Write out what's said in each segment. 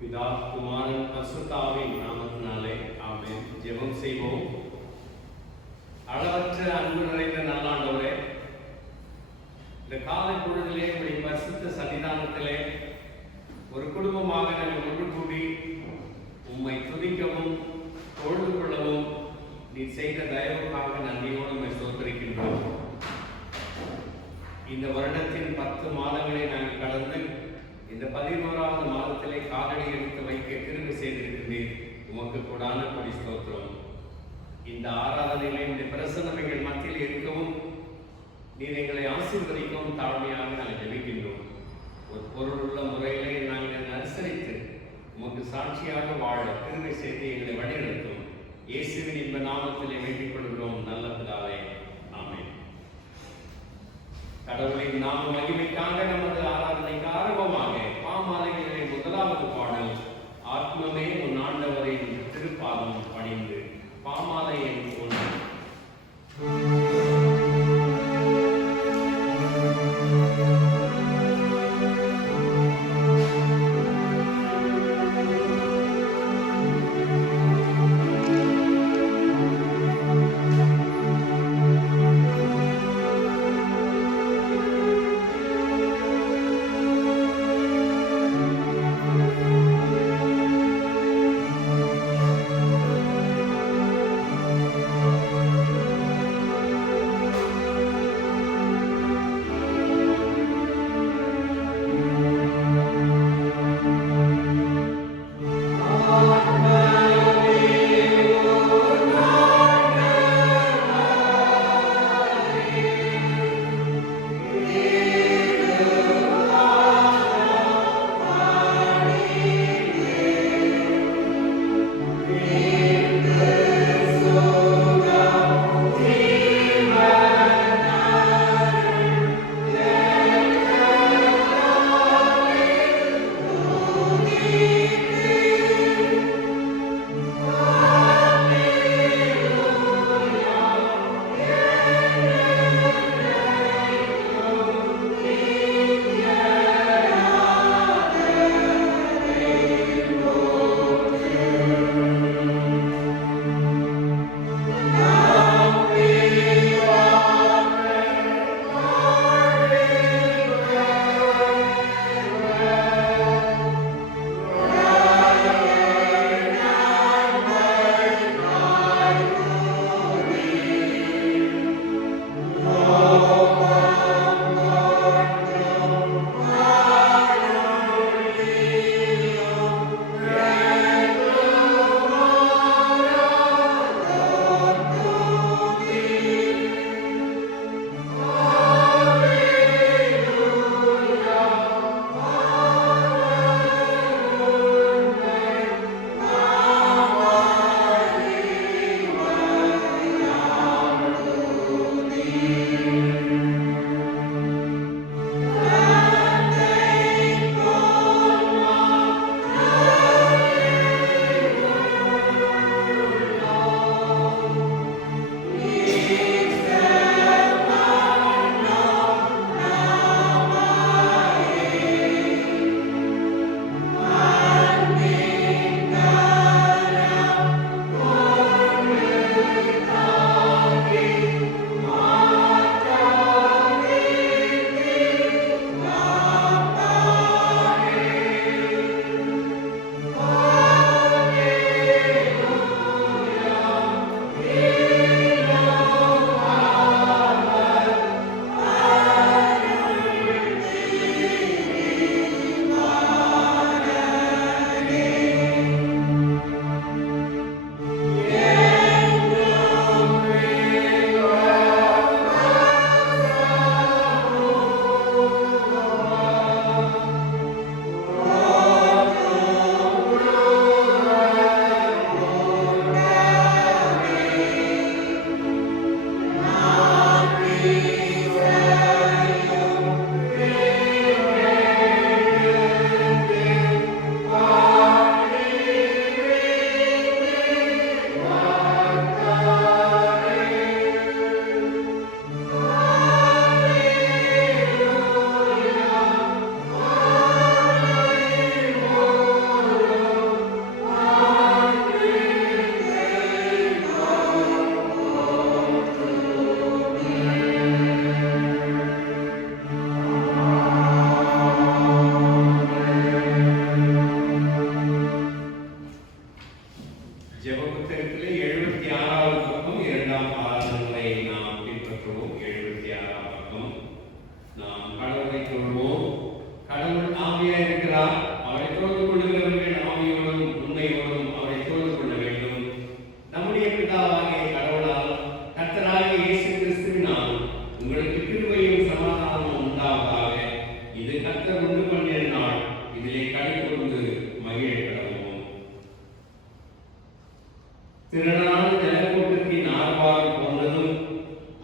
பிதா குமாரன் பரிசுத்தாவின் நாமத்தினாலே ஆமென். ஜெபம் செய்வோம். அளவற்ற அன்பு நிறைந்த நல்லாண்டவரே, இந்த காலை பொழுதிலே உடைய பரிசுத்த சன்னிதானத்திலே ஒரு குடும்பமாக நாங்கள் ஒன்று கூடி உம்மை துதிக்கவும் தொழுது கொள்ளவும் நீ செய்த தயவுக்காக நன்றியோடு உம்மை ஸ்தோத்திரிக்கின்றோம். இந்த வருடத்தின் 10 மாதங்களை நாங்கள் கடந்து இந்த 11வது மாதத்திலே காலடி எடுத்து வைக்க திரும்பி செய்திருக்கிறீர். உமக்கு கூடான கொடி ஸ்தோத்திரம். இந்த ஆராதனையிலே இந்த பிரசன்னம் எங்கள் மத்தியில் இருக்கவும் நீர் எங்களை ஆசீர்வதிக்கவும் தாழ்மையாக நாங்கள் ஜெபிக்கின்றோம். ஒரு பொருளுள்ள முறையிலே நாங்கள் அனுசரித்து உமக்கு சாட்சியாக வாழ திரும்பி செய்து எங்களை வழிநடத்தும். இயேசுவின் இன்ப நாமத்திலே வேண்டிக் கொள்கிறோம் நல்ல பிதாவே, ஆமென். கடவுளின் நாம மகிமைக்காக நமது ஆராதனைக்கு ஆரம்பமாக பாமாலைகளிலே முதலாவது பாடல் ஆத்மமே உன் ஆண்டவரின் திருப்பாதம் பணிந்து. பாமாலை எண் 1. Thank you. திரளான ஜனக்கூட்டத்தின் ஆர்ப்பாட்டம் போன்றதும்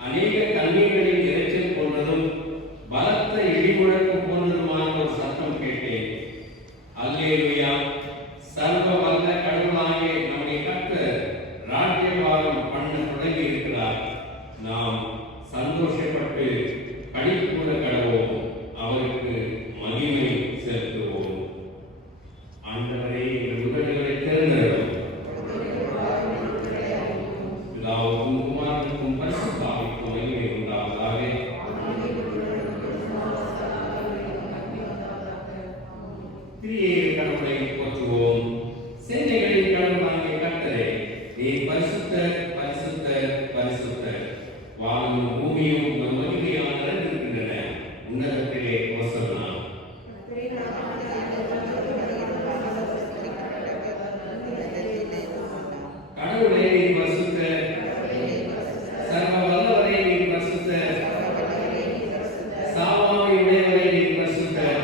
அநேக கண்ணீர்களின் இரைச்சல் போன்றதும் பலத்த இடிமுழக்கு போன்றதுமான ஒரு சத்தம் கேட்டேன். அல்லேலூயா! சர்வ வல்ல கடவுளாகிய நம்முடைய கர்த்தர் ராஜ்யபாரம் பண்ண தொடங்கி இருக்கிறார். நாம் சந்தோஷப்பட்டு களிகூர கடவோம், அவருக்கு மகிமை செலுத்துவோம். ஆண்டவரே, எங்கள் உதடுகளை திறந்தருளும். பிதாவுக்கும் குமாரனுக்கும் பரிசுத்த ஆவிக்கும் மகிமை உண்டாவதாக. திரியேக கடவுளை போற்றுவோம். சேனைகளின் கடவுளாகிய கர்த்தரே, நீர் பரிசுத்தர், பரிசுத்தர், பரிசுத்தர். வானமும் பூமியும் உம் மகிமையால் நிறைந்திருக்கின்றன. உன்னதத்திலே ஓசன்னா. கடவுளே, நீர் பரிசுத்தர். சர்வ வல்லவரே, நீர் பரிசுத்தர். சாவாமை உடையவரே, நீர் பரிசுத்தர்.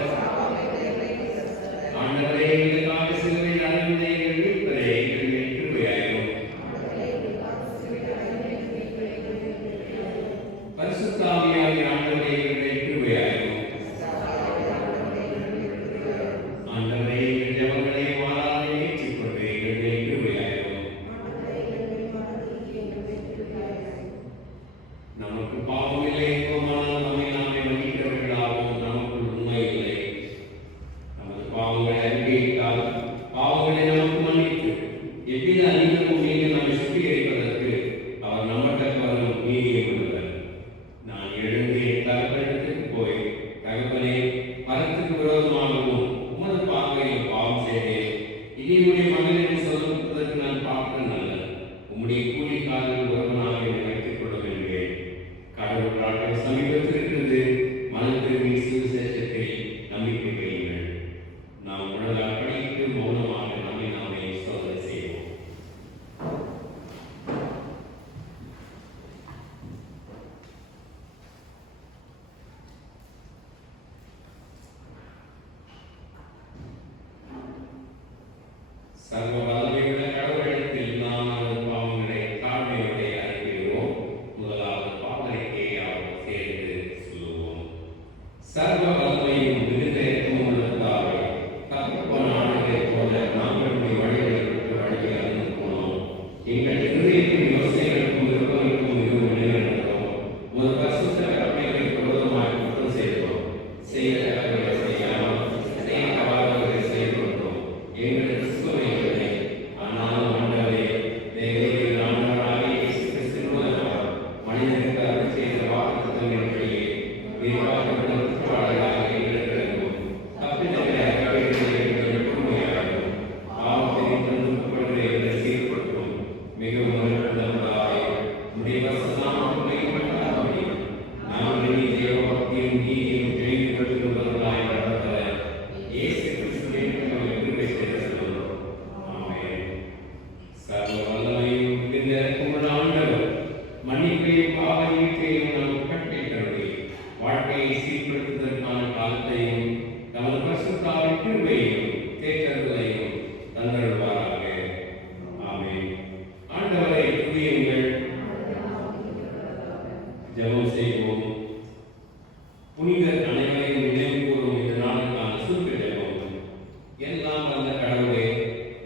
ஆண்டவரே, எங்களுக்காக சிலுவையில் அறைந்த எங்கள் மீட்பரே, எங்கள் மேல் கிருபையாயிரும். பரிசுத்த ஆவியாகிய ஆண்டவரே, எங்கள் மேல் கிருபையாயிரும். ஆண்டவரே, எங்கள் ஜெபங்களை மாறாத ஏற்றுக்கொண்டு எங்கள் மேல் கிருபையாயிரும். நமக்கு பாவமில்லை என்போமானால் நம்மை நாமே மன்னிக்கிறவர்களாகவும் நமக்குள் உண்மை இல்லை. நமது பாவங்களை அறிக்கையிட்டால் பாவங்களை நமக்கு மன்னித்து எவ்வித அநீதமும் மீது நம்மை சுத்திகரிப்பதற்கு அவர் நம்பத்தக்கவரும் நீதியை உள்ளவர். நான் எழுந்து என் தகப்பனிடத்துக்கு போய், தகப்பனே, மரத்துக்கு விரோதமாகவும் உமது பார்வையில் பாவம் செய்தேன். இனி உம்முடைய மகன் என்று சொல்லுவதற்கு நான் பாத்திரன் அல்ல. உம்முடைய கூலிக்காரர்கள் ஒருவனாக என்னை வைத்துக் கொள்ளும் என்கிறேன். கடவுள் ராஜ்யம் சமீபத்தில் இருக்கிறது. மனம் திரும்பி சுவிசேஷத்தை நம்பிக்கை வையுங்கள். நாம் உணர்ந்தால் படித்து மௌனமாக நம்மை நாமே சோதனை செய்வோம். சர்வ வல்லமையுள்ள கடவுளிடத்தில் நாம் நமது பாவங்களை தாழ்மையோடு அறிக்கையிடுவோம். முதலாவது பாவ அறிக்கையாகவும் சேர்ந்து சொல்லுவோம். சர்வ வல்லமையும் மிகுந்த இரக்கமும் உள்ள பிதாவே, தகப்பன் ஆண்டவரைப் போல நாங்கள் உம்முடைய வழிகளை விட்டு வழியை அறிந்து போனோம். எங்கள் இருதயத்தின் யோசனைகளுக்கும் விருப்பங்களுக்கும் மிகவும் இடைநடந்தோம். உமது பரிசுத்த கட்டளைகளுக்கு விரோதமாய் குற்றம் செய்தோம். செய்யத்தக்கவைகளை செய்யாமல் செய்யத்தகாதவைகளை செய்து கொண்டோம். எங்களுக்கு கிறிஸ்துவை இல்லை. ஆனாலும் ஆண்டவரே, தேவரீர் ஆண்டவராகிய இயேசு கிறிஸ்து மூலமாக மனிதனுக்கு அருள் செய்த வாக்குத்தத்தங்களின்படியே விரிவாக்கப்பட்ட குற்றவாளிகளாக எங்களுக்கு இறங்கும். தப்பிதங்களை அகற்றிவிடுகிற எங்கள் பொறுமையாகும். பாவத்தின் துன்பப்படுகிற எங்களை சீர்படுத்தும். மிகவும் மறுப்புள்ளவர்களாய் உம்முடைய பரிசுத்தநாமம் மகிமைப்பட்டதாகும்படி நாங்கள் இனி தேவபக்தியும் நீதியும் ஜெயித்து கொள்கிறவர்களாய் வளர்வதல்ல. இயேசு கிறிஸ்துவின் மூலம் கிருபை செய்தருளும். ஆமென். சர்வ வல்லமையும் மிகுந்த இரக்கமுள்ள ஆண்டவர் மன்னிப்பையும் பாவ நீக்கையும் நமக்கு கட்டளையிட்டருளி வாழ்க்கையை சீர்படுத்துவதற்கான காலத்தையும் தமது பரிசுத்த ஆவியின் கிருபையையும் தேற்றங்களையும் தந்தருள்வாராக. ஆமென். ஆண்டவரை துதியுங்கள். ஜெபம் செய்வோம். புனிதர் அனைவரையும் நினைவு கூறும் இந்த நாளுக்கான சுருக்க ஜெபம். எல்லாம் வல்ல கடவுளே,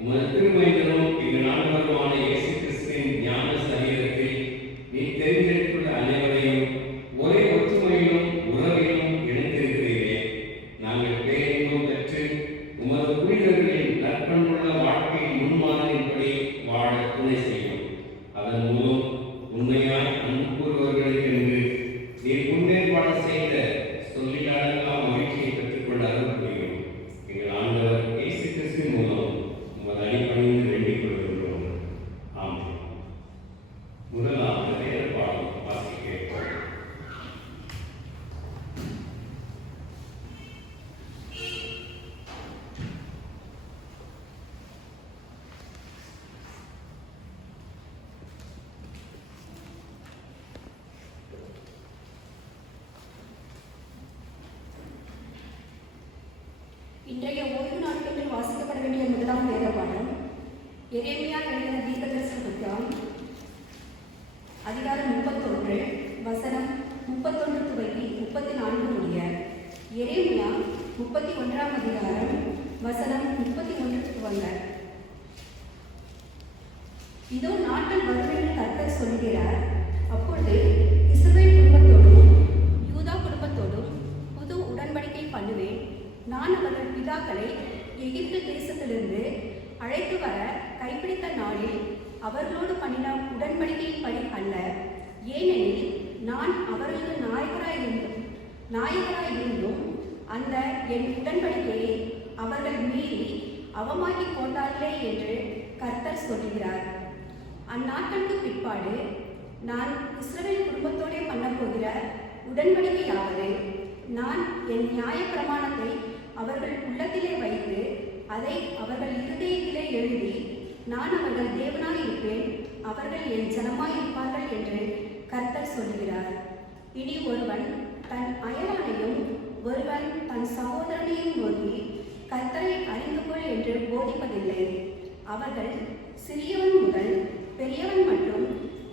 உமது திருமைந்தனும் எங்கள் ஆண்டவருமான இயேசு கிறிஸ்துவின் ஞான சரீரத்தில் நீர் தெரிந்தெடுத்துள்ள அனைவரையும் ஒரே ஒற்றுமையிலும் உறவிலும் இணைந்திருக்கிறீரே. நாங்கள் பேரின்பம் பெற்று உமது புனிதர்களின் நற்பண்புள்ள வாழ்க்கையின் முன்மாதிரியின்படி வாழ துணை செய்யும். அதன் மூலம் உண்மையாய் அன்பு கூறுவர்களுக்கென்று நீர் முன்னேற்பாடு செய்த சொல்லிலடங்கா மகிழ்ச்சியை பெற்றுக்கொள்ள அருள் புரியும். எங்கள் ஆண்டவர் இயேசு கிறிஸ்துவின் மூலம் உமது அடிபணிந்து வேண்டிக் கொள்கின்றோம். ஆமென். முதலாவது வேத பாடம் வாசிக்க கேட்போம். இன்றைய ஓய்வு நாட்களில் வாசிக்கப்பட வேண்டிய முதலாம் வேத பாடம் எரேமியா எழுதின தீர்க்கதரிசன புத்தகம் இதோ நாட்கள் வரும் என்று கர்த்தர் சொல்கிறார். அப்பொழுது இஸ்ரவேல் குடும்பத்தோடும் யூதா குடும்பத்தோடும் புது உடன்படிக்கை பண்ணுவேன். நான் அவர்கள் பிதாக்களை எகிப்து தேசத்திலிருந்து அழைத்து வர கைப்பிடித்த நாளில் அவர்களோடு பண்ணின உடன்படிக்கையின்படி அல்ல. ஏனெனில் நான் அவர்களுக்கு நாயகராயிருந்தும் அந்த என் உடன்படிக்கையை அவர்கள் மீறி அவமாக்கிக் கொண்டார்களே என்று கர்த்தர் சொல்லுகிறார். அந்நாட்களுக்கு பிற்பாடு நான் இஸ்ரவேல் குடும்பத்தோடே பண்ணப்போகிற உடன்படிக்கையாவது, நான் என் நியாயப்பிரமாணத்தை அவர்கள் உள்ளத்திலே வைத்து அதை அவர்கள் இருதயத்திலே எழுதி, நான் அவர்கள் தேவனாய் இருப்பேன், அவர்கள் என் ஜனமாய் இருப்பார்கள் என்று கர்த்தர் சொல்லுகிறார். இனி ஒருவன் தன் அயலானையும் ஒருவன் தன் சகோதரனையும் நோக்கி கர்த்தரை அறிந்து கொள் என்று போதிப்பதில்லை. அவர்கள் சிறியவன் முதல் பெரியவன் மட்டும்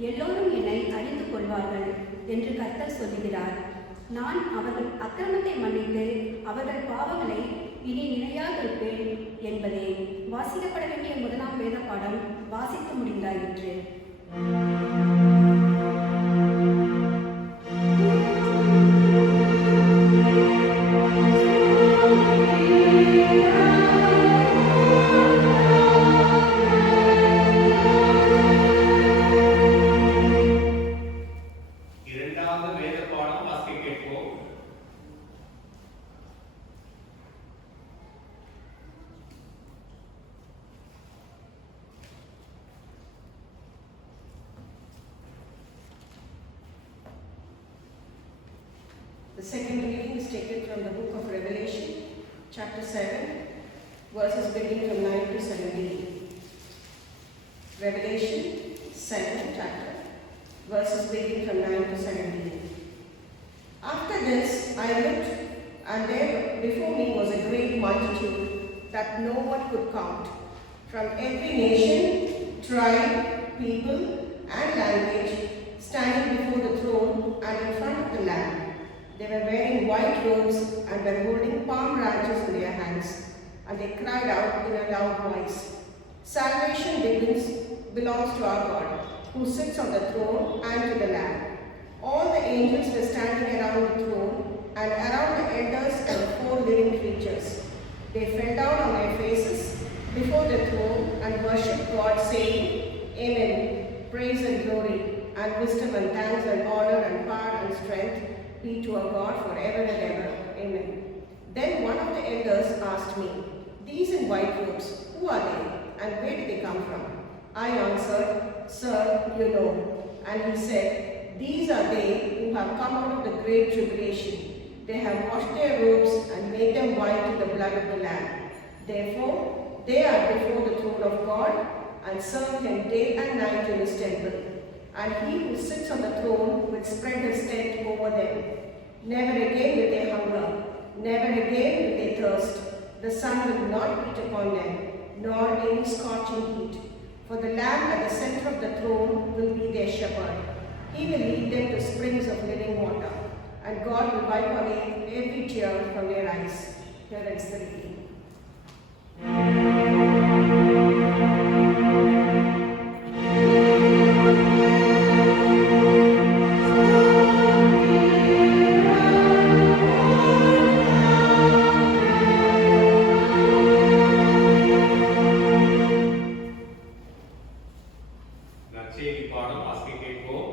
எல்லோரும் என்னை அறிந்து கொள்வார்கள் என்று கர்த்தர் சொல்லுகிறார். நான் அவர்கள் அக்கிரமத்தை மன்னித்து அவர்கள் பாவங்களை இனி நினையாதிருப்பேன் என்பதே. வாசிக்கப்பட வேண்டிய முதலாம் வேத பாடம் வாசித்து முடிந்தாயிற்று. The second reading is taken from the book of Revelation, chapter 7, verses beginning from 9 to 17. Revelation 7 chapter, verses beginning from 9 to 17. After this I looked, and there before me was a great multitude that no one could count, from every nation, tribe, people, and language, standing before the throne and in front of the Lamb. They were wearing white robes and were holding palm branches in their hands, and they cried out in a loud voice, "Salvation belongs to our God, who sits on the throne, and to the Lamb." All the angels were standing around the throne and around the elders and the 4 living creatures. They fell down on their faces before the throne and worshipped God, saying, "Amen, praise and glory, and wisdom and thanks and honor and power and strength be to our God forever and ever. Amen." Then one of the elders asked me, "These in white robes, who are they, and where did they come from?" I answered, "Sir, you know." And he said, "These are they who have come out of the great tribulation. They have washed their robes and made them white in the blood of the Lamb. Therefore, they are before the throne of God and serve him day and night in his temple. And he who sits on the throne will spread his tent over them. Never again will they hunger, never again will they thirst. The sun will not beat upon them, nor any scorching heat. For the Lamb at the center of the throne will be their shepherd. He will lead them to springs of living water, and God will wipe away every tear from their eyes." Here ends the reading. நற்செய்தி பாடம் வாசிக்க கேட்போம்.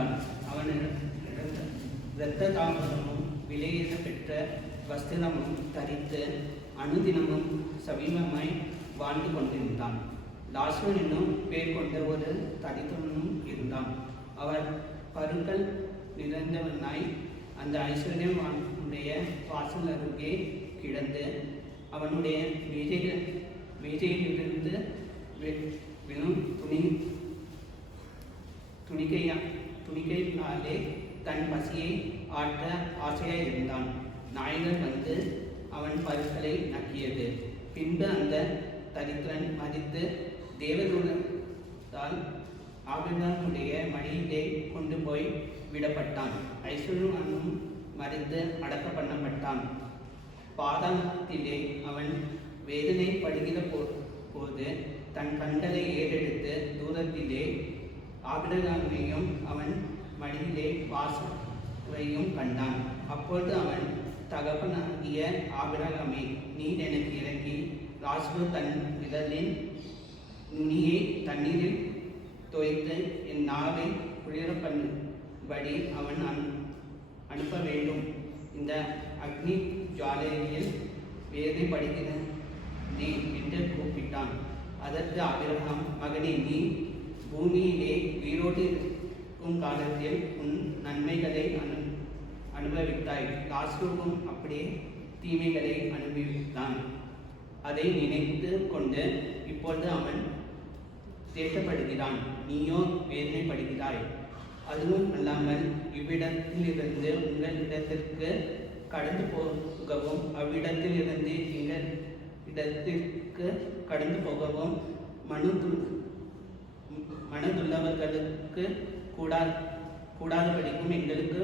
இருந்தான். அவன் இரத்த தாமதமும் விலையேற பெற்ற வஸ்திரமும் தரித்து அனுதினமும் சமீபமாய் வாழ்ந்து கொண்டிருந்தான். லாசரு என்னும் பேர் கொண்ட ஒரு தரித்திரனும் இருந்தான். அவர் பருக்கள் நிறைந்தவனாய் அந்த ஐஸ்வர்யவானுடைய வாசல் அருகே கிடந்து அவனுடைய மேஜையிலிருந்து விழும் துணிக்கையினாலே தன் பசியை ஆற்ற ஆசையாய் இருந்தான். நாய்கள் வந்து அவன் பருக்களை நக்கியது. பின்பு அந்த தரித்திரன் மதித்து தேவதூதத்தால் ஆபிரகாமுடைய மடியிலே கொண்டு போய் விடப்பட்டான். ஐஸ்வர்யவானும் மறித்து அடக்க பண்ணப்பட்டான். பாதாளத்திலே அவன் வேதனைப்படுகிற போது தன் கண்களை ஏறெடுத்து தூரத்திலே ஆபிரகாமையும் அவன் மடியிலே வாசவையும் கண்டான். அப்பொழுது அவன் தகப்பனாகிய ஆபிரகாமே, நீர் எனக்கு இறங்கி லாசரு தன் விரலின் நுனியை தண்ணீரில் தோய்த்து என் நாவை குளிர பண்ணும்படி அவன் அனுப்ப வேண்டும். இந்த அக்னி ஜுவாலையில் வேதனைப்படுகிறேன் என்று கூப்பிட்டான். அதற்கு ஆபிரகாம், மகனே, நீ பூமியிலே உயிரோடு இருக்கும் காலத்தில் உன் நன்மைகளை அனுபவித்தாய். லாசருவும் அப்படியே தீமைகளை அனுபவித்தான். அதை நினைத்து கொண்டு இப்பொழுது அவன் தேற்றப்படுகிறான், நீயோ வேதனைப்படுகிறாய். அதுவும் அல்லாமல் இவ்விடத்திலிருந்து உங்களிடத்திற்கு கடந்து போகவும் அவ்விடத்திலிருந்து எங்கள் இடத்திற்கு கடந்து போகவும் மனதுள்ளவர்களுக்கு கூடாதபடிக்கும் எங்களுக்கு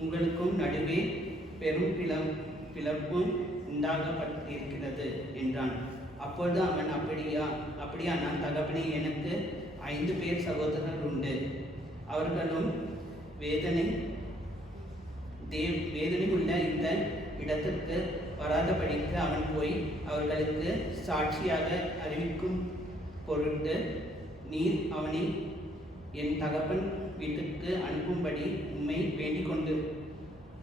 உங்களுக்கும் நடுவே பெரும் பிளப்பும் உண்டாகப்பட்டிருக்கிறது என்றான். அப்பொழுது அவன், அப்படியானால் தகப்பனே, எனக்கு 5 பேர் சகோதரர் உண்டு. அவர்களும் வேதனை உள்ள இந்த இடத்திற்கு வராதபடிக்கு அவன் போய் அவர்களுக்கு சாட்சியாக அறிவிக்கும் பொருட்டு நீர் அவனை என் தகப்பன் வீட்டுக்கு அனுப்பும்படி உம்மை வேண்டிக்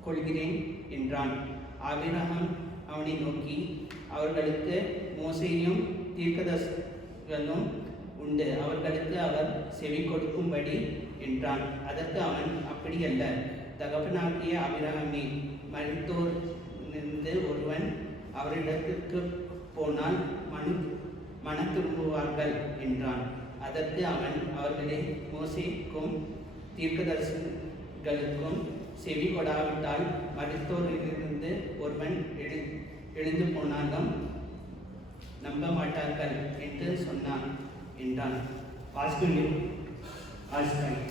கொள்கிறேன் என்றான். ஆபிரகாம் அவனை நோக்கி, அவர்களுக்கு மோசேயும் தீர்க்கதரிசிகளும் உண்டு, அவர்களுக்கு அவர் செவி கொடுக்கும்படி என்றான். அதற்கு அவன், அப்படியல்ல தகப்பனாகிய ஆபிரகாமே, மரித்தோரிலிருந்து ஒருவன் அவரிடத்திற்கு போனால் மனம் திரும்புவார்கள் என்றான். அதற்கு அவன், அவர்களே மோசேக்கும் தீர்க்கதரிசிகளுக்கும் செவி கொடாவிட்டால் மரித்தோரிலிருந்து ஒருவன் எழுந்து போனாலும் நம்ப மாட்டார்கள் என்று சொன்னான் என்றான். வாஸ்குலியும் ஆஸ்காய்.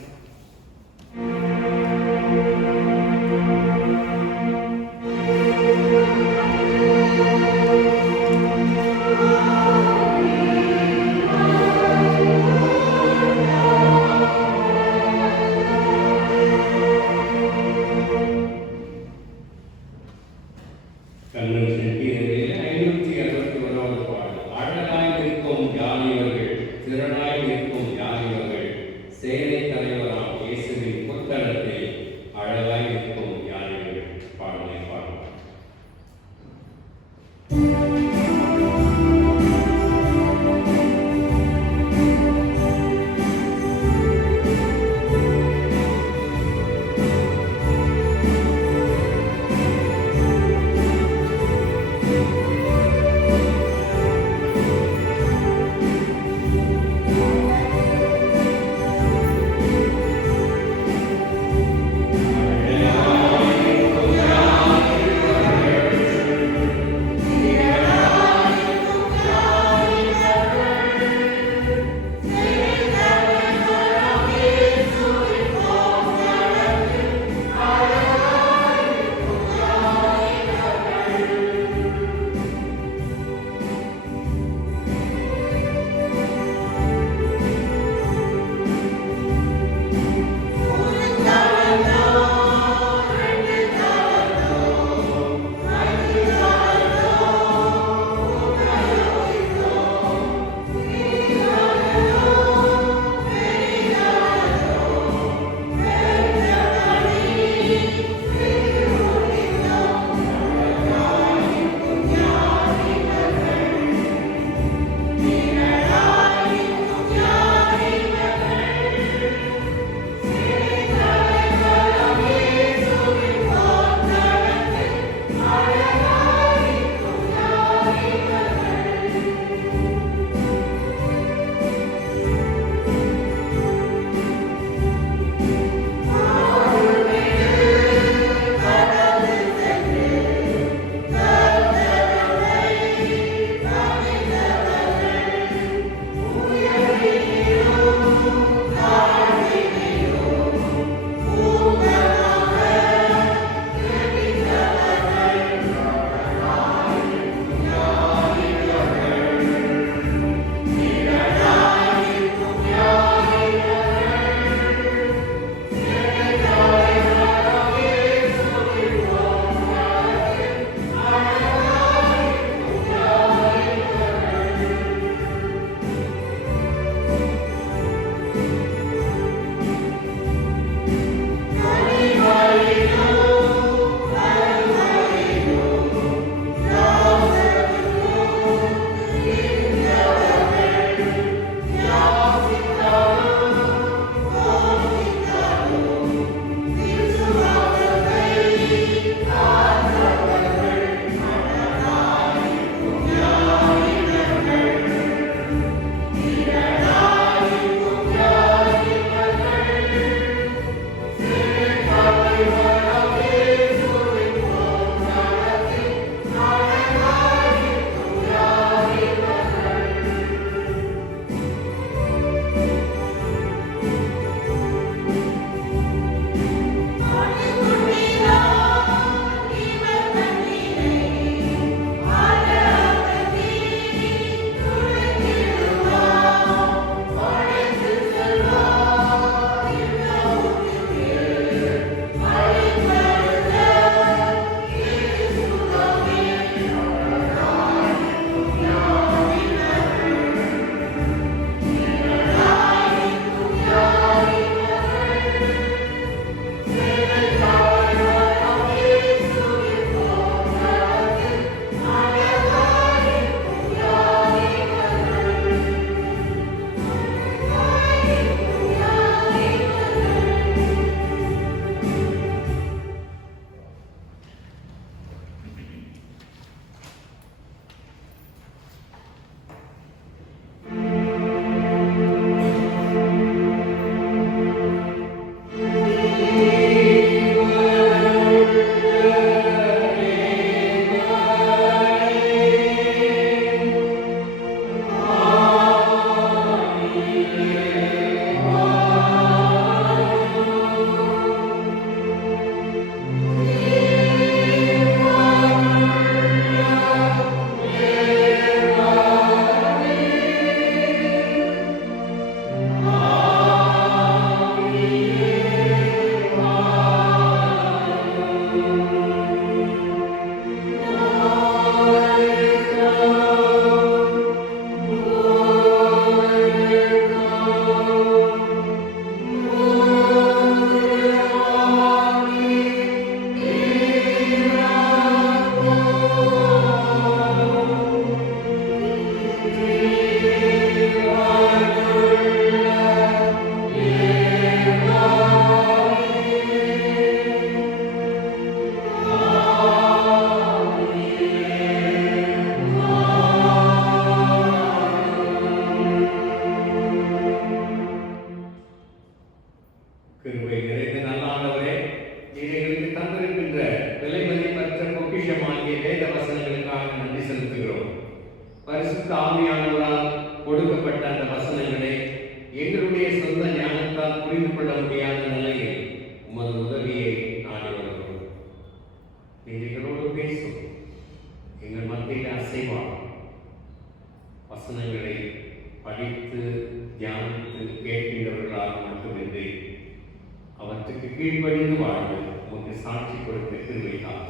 அவற்றுக்கு கீழ்ப்படிந்து வாழ்ந்து உமக்கு சாட்சி கொடுக்க கிருபைதான்.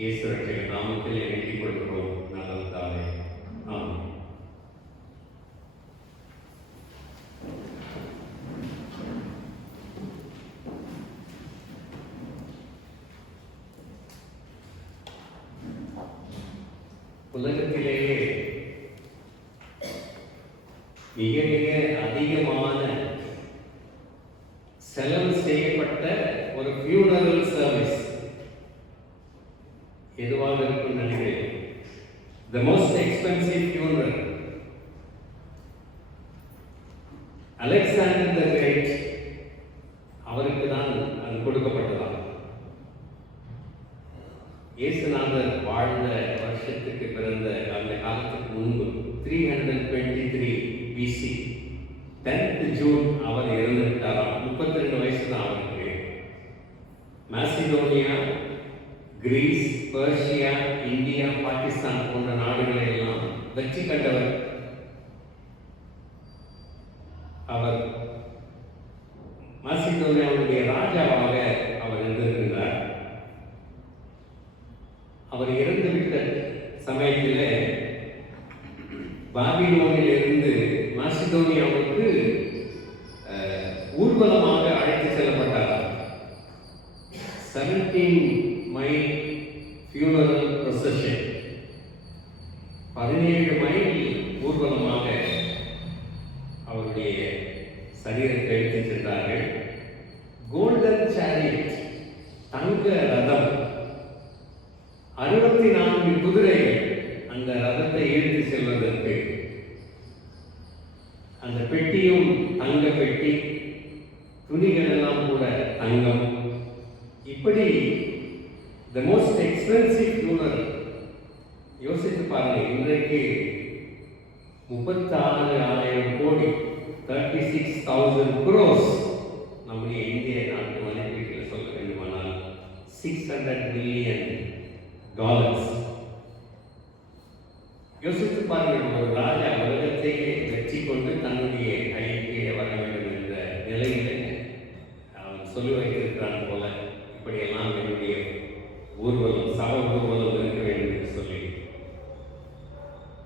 இயேசு ரட்சகர் நாமத்தில் வேண்டிக் கொள்கிறோம் நல்ல தாவே. ஆமென். உலகத்திலேயே மிக மிக அதிகமான செலவு செய்யப்பட்ட ஒரு ஃபியூனரல் சர்வீஸ் எதுவாக இருக்கும் நினைக்கிறேன்? The most expensive funeral. Alexander the great அவருக்கு தான் அது கொடுக்கப்பட்டதா. இயேசுநாதர் வாழ்ந்த வருஷத்துக்கு பிறந்த அந்த காலத்துக்கு முன்பு 323 BC 10th ஜூன் அவர் இறந்துவிட்டாராம். 32 வயசு தான் அவருக்கு. Macedonia, Greece, Persia, India, Pakistan போன்ற நாடுகளை எல்லாம் வெற்றி கண்டவர் அவர். மாசிடோனியாவுடைய ராஜாவாக அவர் இருந்திருந்தார். அவர் இறந்துவிட்ட சமயத்தில் பாபிலோனில் இருந்து மாசிடோனியாவுக்கு ஊர்வலமாக அழைத்து செல்லப்பட்டார். 17 மைல் ஃபியூனரல் ப்ரொசஷன், 17 மைல் ஊர்வலமாக அவருடைய சரீரத்தை எடுத்துச் சென்றார்கள். கோல்டன் சேரியட், தங்க ரதம், 64 குதிரைகள் அந்த ரதத்தை இழுத்து செல்வதற்கு. அந்த பெட்டியும் தங்க பெட்டி, துணிகள் எல்லாம் கூட தங்கம். இப்படி the most expensive funeral. யோசித்து பாருங்க, இன்றைக்கு 36,000 கோடி 36,000 crores நம்முடைய இந்திய நாட்டு மதிப்பீட்டில் சொல்ல வேண்டுமானால் $600 million. யோசித்து பாருங்கள், ஒரு ராஜா உலகத்தையே வெற்றி கொண்டு தன்னுடைய கைக்கு வர வேண்டும் என்ற நிலையில அவன் சொல்லி வைத்திருக்கிறான் போல, இப்படியெல்லாம் என்னுடைய ஊர்வலம், சப ஊர்வலம் இருக்க வேண்டும் என்று சொல்லி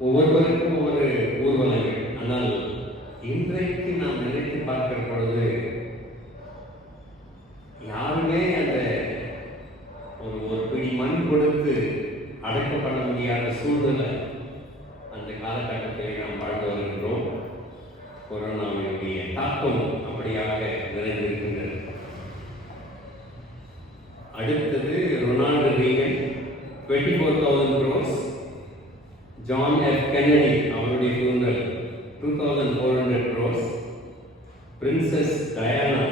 ஒவ்வொருவருக்கும் ஒவ்வொரு ஊர்வலங்கள். ஆனால் இன்றைக்கு நாம் நினைத்து பார்க்கிற பொழுது யாருமே அந்த ஒரு பிடி மண் கொடுத்து அடக்கம் பண்ண முடியாத சூழ்நிலை அந்த காலகட்டத்தில் நாம் வாழ்ந்து வருகின்றோம். கொரோனாவினுடைய தாக்கம் அப்படியாக நிறைந்திருக்கின்றது. அடுத்தது Ronald Reagan 24,000 crores. John F Kennedy அவருடைய funeral 2,400 crores. Princess Diana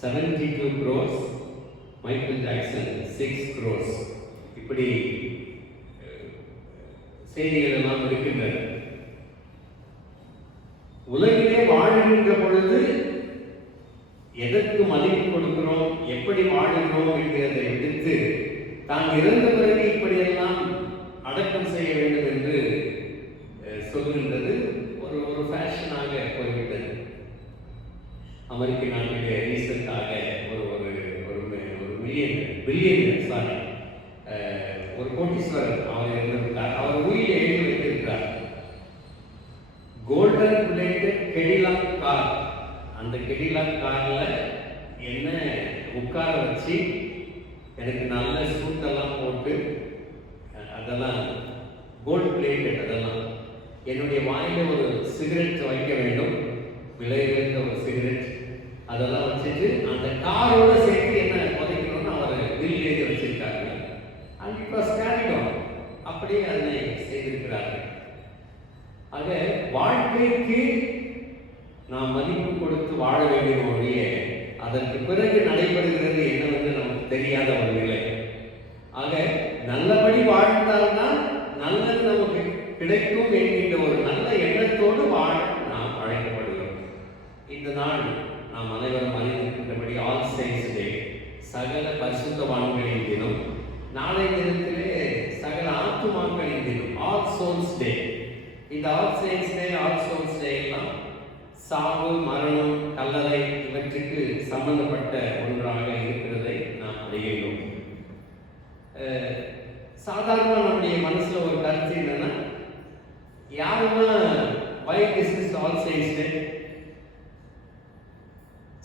72 crores. Michael Jackson 6 crores. இப்படி செய்திகள் எல்லாம் இருக்கின்றன. உலகிலே வாழ்கின்ற பொழுது எதற்கு மதிப்பு கொடுக்கிறோம், எப்படி வாழுகிறோம் என்கிறதை விடுத்து தான் இறந்த பிறகு இப்படியெல்லாம் அடக்கம் செய்ய வேண்டும் என்று சொல்கின்றது ஒரு ஃபேஷனாக போய்விட்டது. அமெரிக்க நாட்டிலே ரீசெண்டாக ஒரு கோட்டீஸ்வரர் அவர் இருந்திருக்கார். அவர் உயிரை எழுதி வைத்திருக்கிறார். Golden plated Cadillac car. அந்த கெடிலாக் கார்ல என்ன உட்கார வச்சு எனக்கு நல்ல சூட்டெல்லாம் போட்டு, அதெல்லாம் கோல்ட் பிளேட்டட், அதெல்லாம் என்னுடைய வாயில ஒரு சிகரெட் வைக்க வேண்டும், விலை உயர்ந்த ஒரு சிகரெட், அதெல்லாம் வச்சுட்டு அந்த காரோட சேர்த்து என்ன புதைக்கணும்னு அவர் வில் எழுதி வச்சிருக்காங்க. And it was carried on. அப்படியே அதனை செய்திருக்கிறார்கள். ஆக வாழ்க்கைக்கு நாம் மதிப்பு கொடுத்து வாழ வேண்டும் ஒழிய அதற்கு பிறகு நடைபெறுகிறது என்னவென்று நமக்கு தெரியாத ஒரு நிலை. ஆக நல்லபடி வாழ்ந்தால்தான் நல்லது நமக்கு கிடைக்கும் என்கின்ற ஒரு நல்ல எண்ணத்தோடு வாழ நாம் அழைக்கப்படுகிறோம். இந்த நாள் நாம் அனைவரும் அறிந்திருக்கின்றபடி ஆல் சயின்ஸ் டே, சகல பரிசுத்தவான்களின் தினம். நாளை தினத்திலே சகல ஆத்துமாக்களின் தினம், ஆல் சோல்ஸ் டே. இந்த all saints day, all souls day எல்லாம் சாவு, மரணம், கல்லறை இவற்றை இவற்றுக்கு சம்பந்தப்பட்ட ஒன்றாக இருக்கிறதை நாம் அறிகிறோம். சாதாரணமாக நம்முடைய மனசில் ஒரு கருத்து என்னன்னா, யாருன்னா why this is all saints day,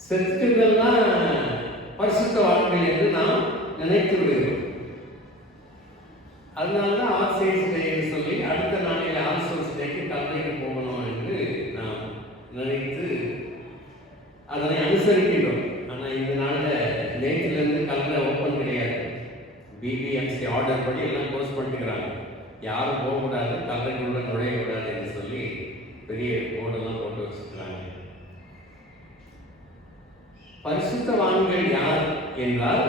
செத்துக்கள்லாம் பரிசுத்தவான்கள் என்று நாம் நினைத்து விடுகிறோம். அதனால தான் ஆல் சேல்ஸ் டேன்னு சொல்லி அடுத்த நாளில் ஆல் சோல்ஸ் டேக்கு கல்லைக்கு போகணும் என்று நாம் நினைத்து அதனை அனுசரிக்கின்றோம். ஆனால் இந்த நாளில் நேற்றிலிருந்து கல்லை ஓப்பன் கிடையாது. பிபிஎம்சி ஆர்டர் படி எல்லாம் க்ளோஸ் பண்ணிக்கிறாங்க. யாரும் போகக்கூடாது, கல்லைக்குள்ள நுழையக்கூடாது என்று சொல்லி பெரிய போர்டெல்லாம் போட்டு வச்சுக்கிறாங்க. பரிசுத்தவான்கள் யார் என்றால்,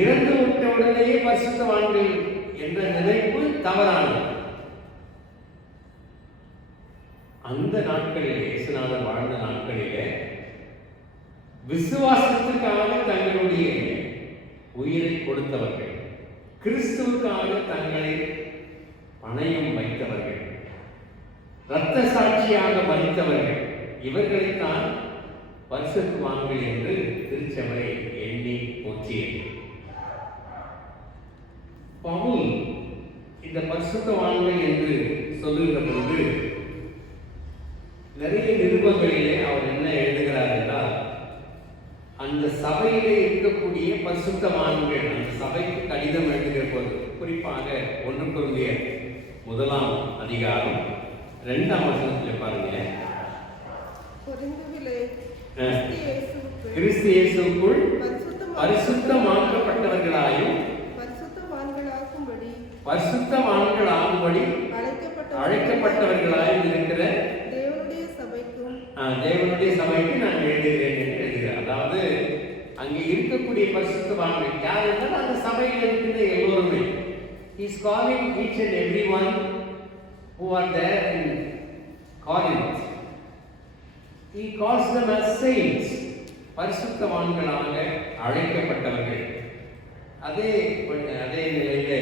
இறந்து விட்ட உடனேயே பரிசுத்தவான்கள் என்ற நினைப்பு தவறானது. அந்த நாட்களிலே, இயேசுநாதர் வாழ்ந்த நாட்களிலே விசுவாசத்துக்காக தங்களுடைய உயிரை கொடுத்தவர்கள், கிறிஸ்துவுக்காக தங்களை பணயம் வைத்தவர்கள், இரத்த சாட்சியாக மறித்தவர்கள், இவர்களைத்தான் பரிசுத்தவான்கள் என்று திருச்சபை எண்ணி போற்றியது. பவுல் இந்த பரிசுத்தவான்கள் என்று சொல்லுகிற பொழுது நிறைய நிருபங்களிலே அவர் என்ன எழுதுகிறார் என்றால், அந்த சபையிலே இருக்கக்கூடிய பரிசுத்தவான்கள், அந்த சபைக்கு கடிதம் எழுதுகிற போது, குறிப்பாக 1 கொரிந்தியர் 1ஆம் அதிகாரம் 2ஆம் வசனத்தில் பாருங்க, கிறிஸ்து இயேசுவுக்குள் பரிசுத்தமாக்கப்பட்டவர்களாயும் பரிசுத்தவான்களாகும்படி அழைக்கப்பட்டவர்களாயும் இருக்கிற தேவனுடைய சபைக்கு நான் எழுதுகிறேன் என்று எழுதுகிறேன். அதாவது அங்கே இருக்கக்கூடிய பரிசுத்தவான்கள் யார் என்றால் அந்த சபையில் இருக்கிற எல்லோருமே. He is calling each and everyone who are there in Corinth. He calls them as saints. பரிசுத்தவான்களாக அழைக்கப்பட்டவர்கள். அதே நிலையிலே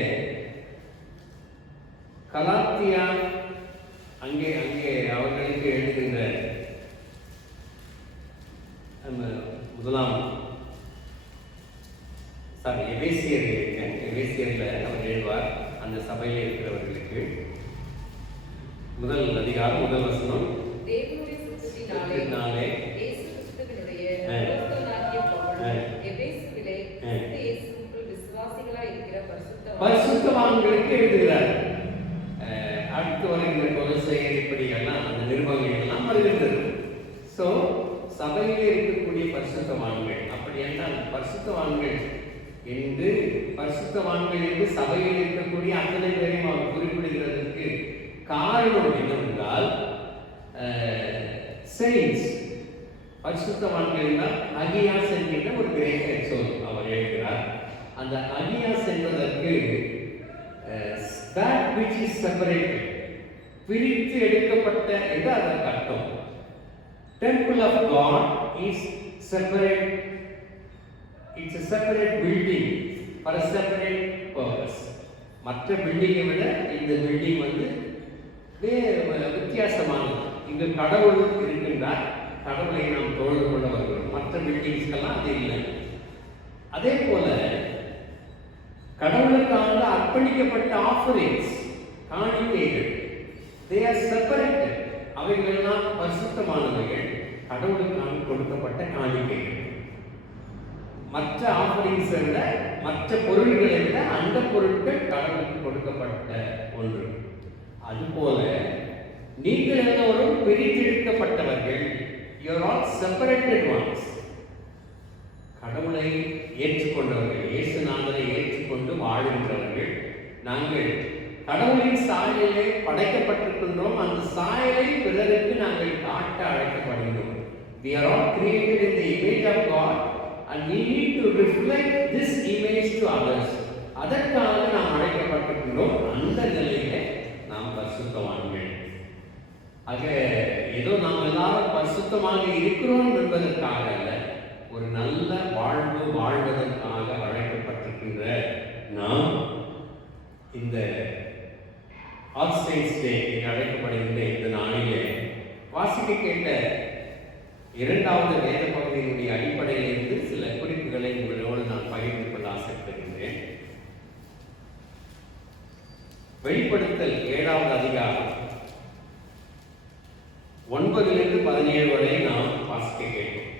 கலாத்தியா அங்கே அவர்களுக்கு எழுதுகின்ற எபேசியர்ல அவர் எழுதுவார் அந்த சபையில் இருக்கிறவர்களுக்கு. 1 அதிகாரம் 1 வசனம், பரிசுத்தவான்களுக்கு எழுதுகிறார். அடுத்து வருகின்ற கொலோசையர் இப்படியெல்லாம் அந்த நிருபங்கள் எல்லாம் வருகின்றது. ஸோ சபையிலே இருக்கக்கூடிய பரிசுத்தவான்கள், அப்படி என்றால் பரிசுத்தவான்கள் என்று சபையில் இருக்கக்கூடிய அத்தனை பேரையும் அவர் குறிப்பிடுகிறதற்கு காரணம் என்னவென்றால், செயின்ஸ் பரிசுத்தவான்கள் என்றால் அகியாஸ் என்கின்ற ஒரு கிரேக்க சொல் அவர் எழுதுகிறார். அந்த அகியாஸ் என்பதற்கு that which is separated, பிரித்து எடுக்கப்பட்ட என்று அதற்கு அர்த்தம். Temple of God is separate. It's a separate building for a separate purpose. மற்ற பில்டிங்கை விட இந்த பில்டிங் வித்தியாசமானது. இங்கு கடவுள் இருக்கின்றார், கடவுளை நாம் தொழுது கொள்ள வருகிறோம். மற்ற பில்டிங்ஸ்க்கெல்லாம் அது இல்லை. அதே போல கடவுளுக்காக அர்ப்பணிக்கப்பட்ட ஆஃபரிங்ஸ், காணிக்கைகள், they are separated. அவைகளெல்லாம் பரிசுத்தமானவைகள், கடவுளுக்காக கொடுக்கப்பட்ட காணிக்கைகள். மற்ற ஆஃபரிங்ஸை விட, மற்ற பொருள்களை விட அந்த பொருட்கள் கடவுளுக்கு கொடுக்கப்பட்ட ஒன்று. அதுபோல நீங்கள் எல்லோரும் பிரித்தெடுக்கப்பட்டவர்கள். You are all separated ones. கடவுளை ஏற்றுக்கொண்டவர்கள், இயேசுநாதரை ஏற்றுக்கொண்டு வாழ்கின்றவர்கள். நாங்கள் கடவுளின் சாயலிலே படைக்கப்பட்டிருக்கின்றோம். அந்த சாயலை பிறருக்கு நாங்கள் காட்ட அழைக்கப்படுகிறோம். We are all created in the image of God and we need to reflect this image to others. அதற்காக நாம் அழைக்கப்பட்டிருக்கின்றோம். அந்த நிலையிலே நாம் பரிசுத்தவான்கள். ஆக ஏதோ நாம் எல்லாரும் பரிசுத்தமாக இருக்கிறோம் என்பதற்காக அல்ல, ஒரு நல்ல வாழ்வு வாழ்வதற்காக அழைக்கப்பட்டிருக்கின்ற நாம் இந்த ஆல் சேயின்ஸ் டே என்று அழைக்கப்படுகின்ற இந்த நாளிலே வாசிக்க கேட்ட இரண்டாவது வேத பகுதியினுடைய அடிப்படையிலிருந்து சில குறிப்புகளை உங்களோடு நான் பகிர்ந்து கொள்ள ஆசைப்படுகின்றேன். வெளிப்படுத்தல் 7வது அதிகாரம் 9லிருந்து 17 வரை நாம் வாசிக்க கேட்டோம்.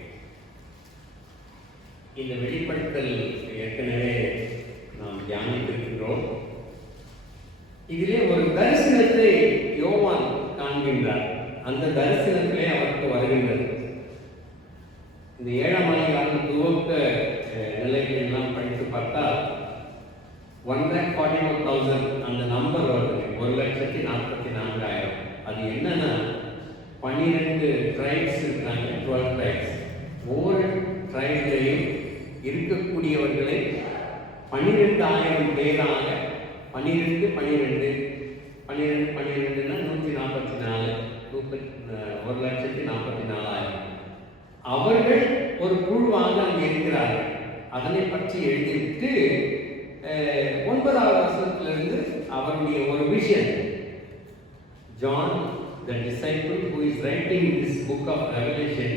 இந்த வெளிப்படுத்தல் ஏற்கனவே நாம் தியானித்திருக்கின்றோம். இதிலே ஒரு தரிசனத்தை யோவான் காண்கின்றார். அந்த தரிசனத்திலே அவருக்கு வருகின்றது. இந்த 7ஆம் அதிகாரம் துவக்க நிலைகளை எல்லாம் படித்து பார்த்தால் 1,41,000 அந்த நம்பர் வருது. 1,44,000. அது என்னன்னா 12 ட்ரைப்ஸ் இருக்காங்க, 12 ட்ரைப்ஸ். ஒவ்வொரு ட்ரைப்லையும் இருக்கக்கூடியவர்களை 12,000 பேராக 12 12 12 12ன்னா 144 1,44,000 அவர்கள் ஒரு குழுவாக அங்கே இருக்கிறார்கள். அதனை பற்றி எழுதிவிட்டு 9வது வசனத்திலிருந்து அவருடைய ஒரு vision, John the disciple who is writing this book of Revelation,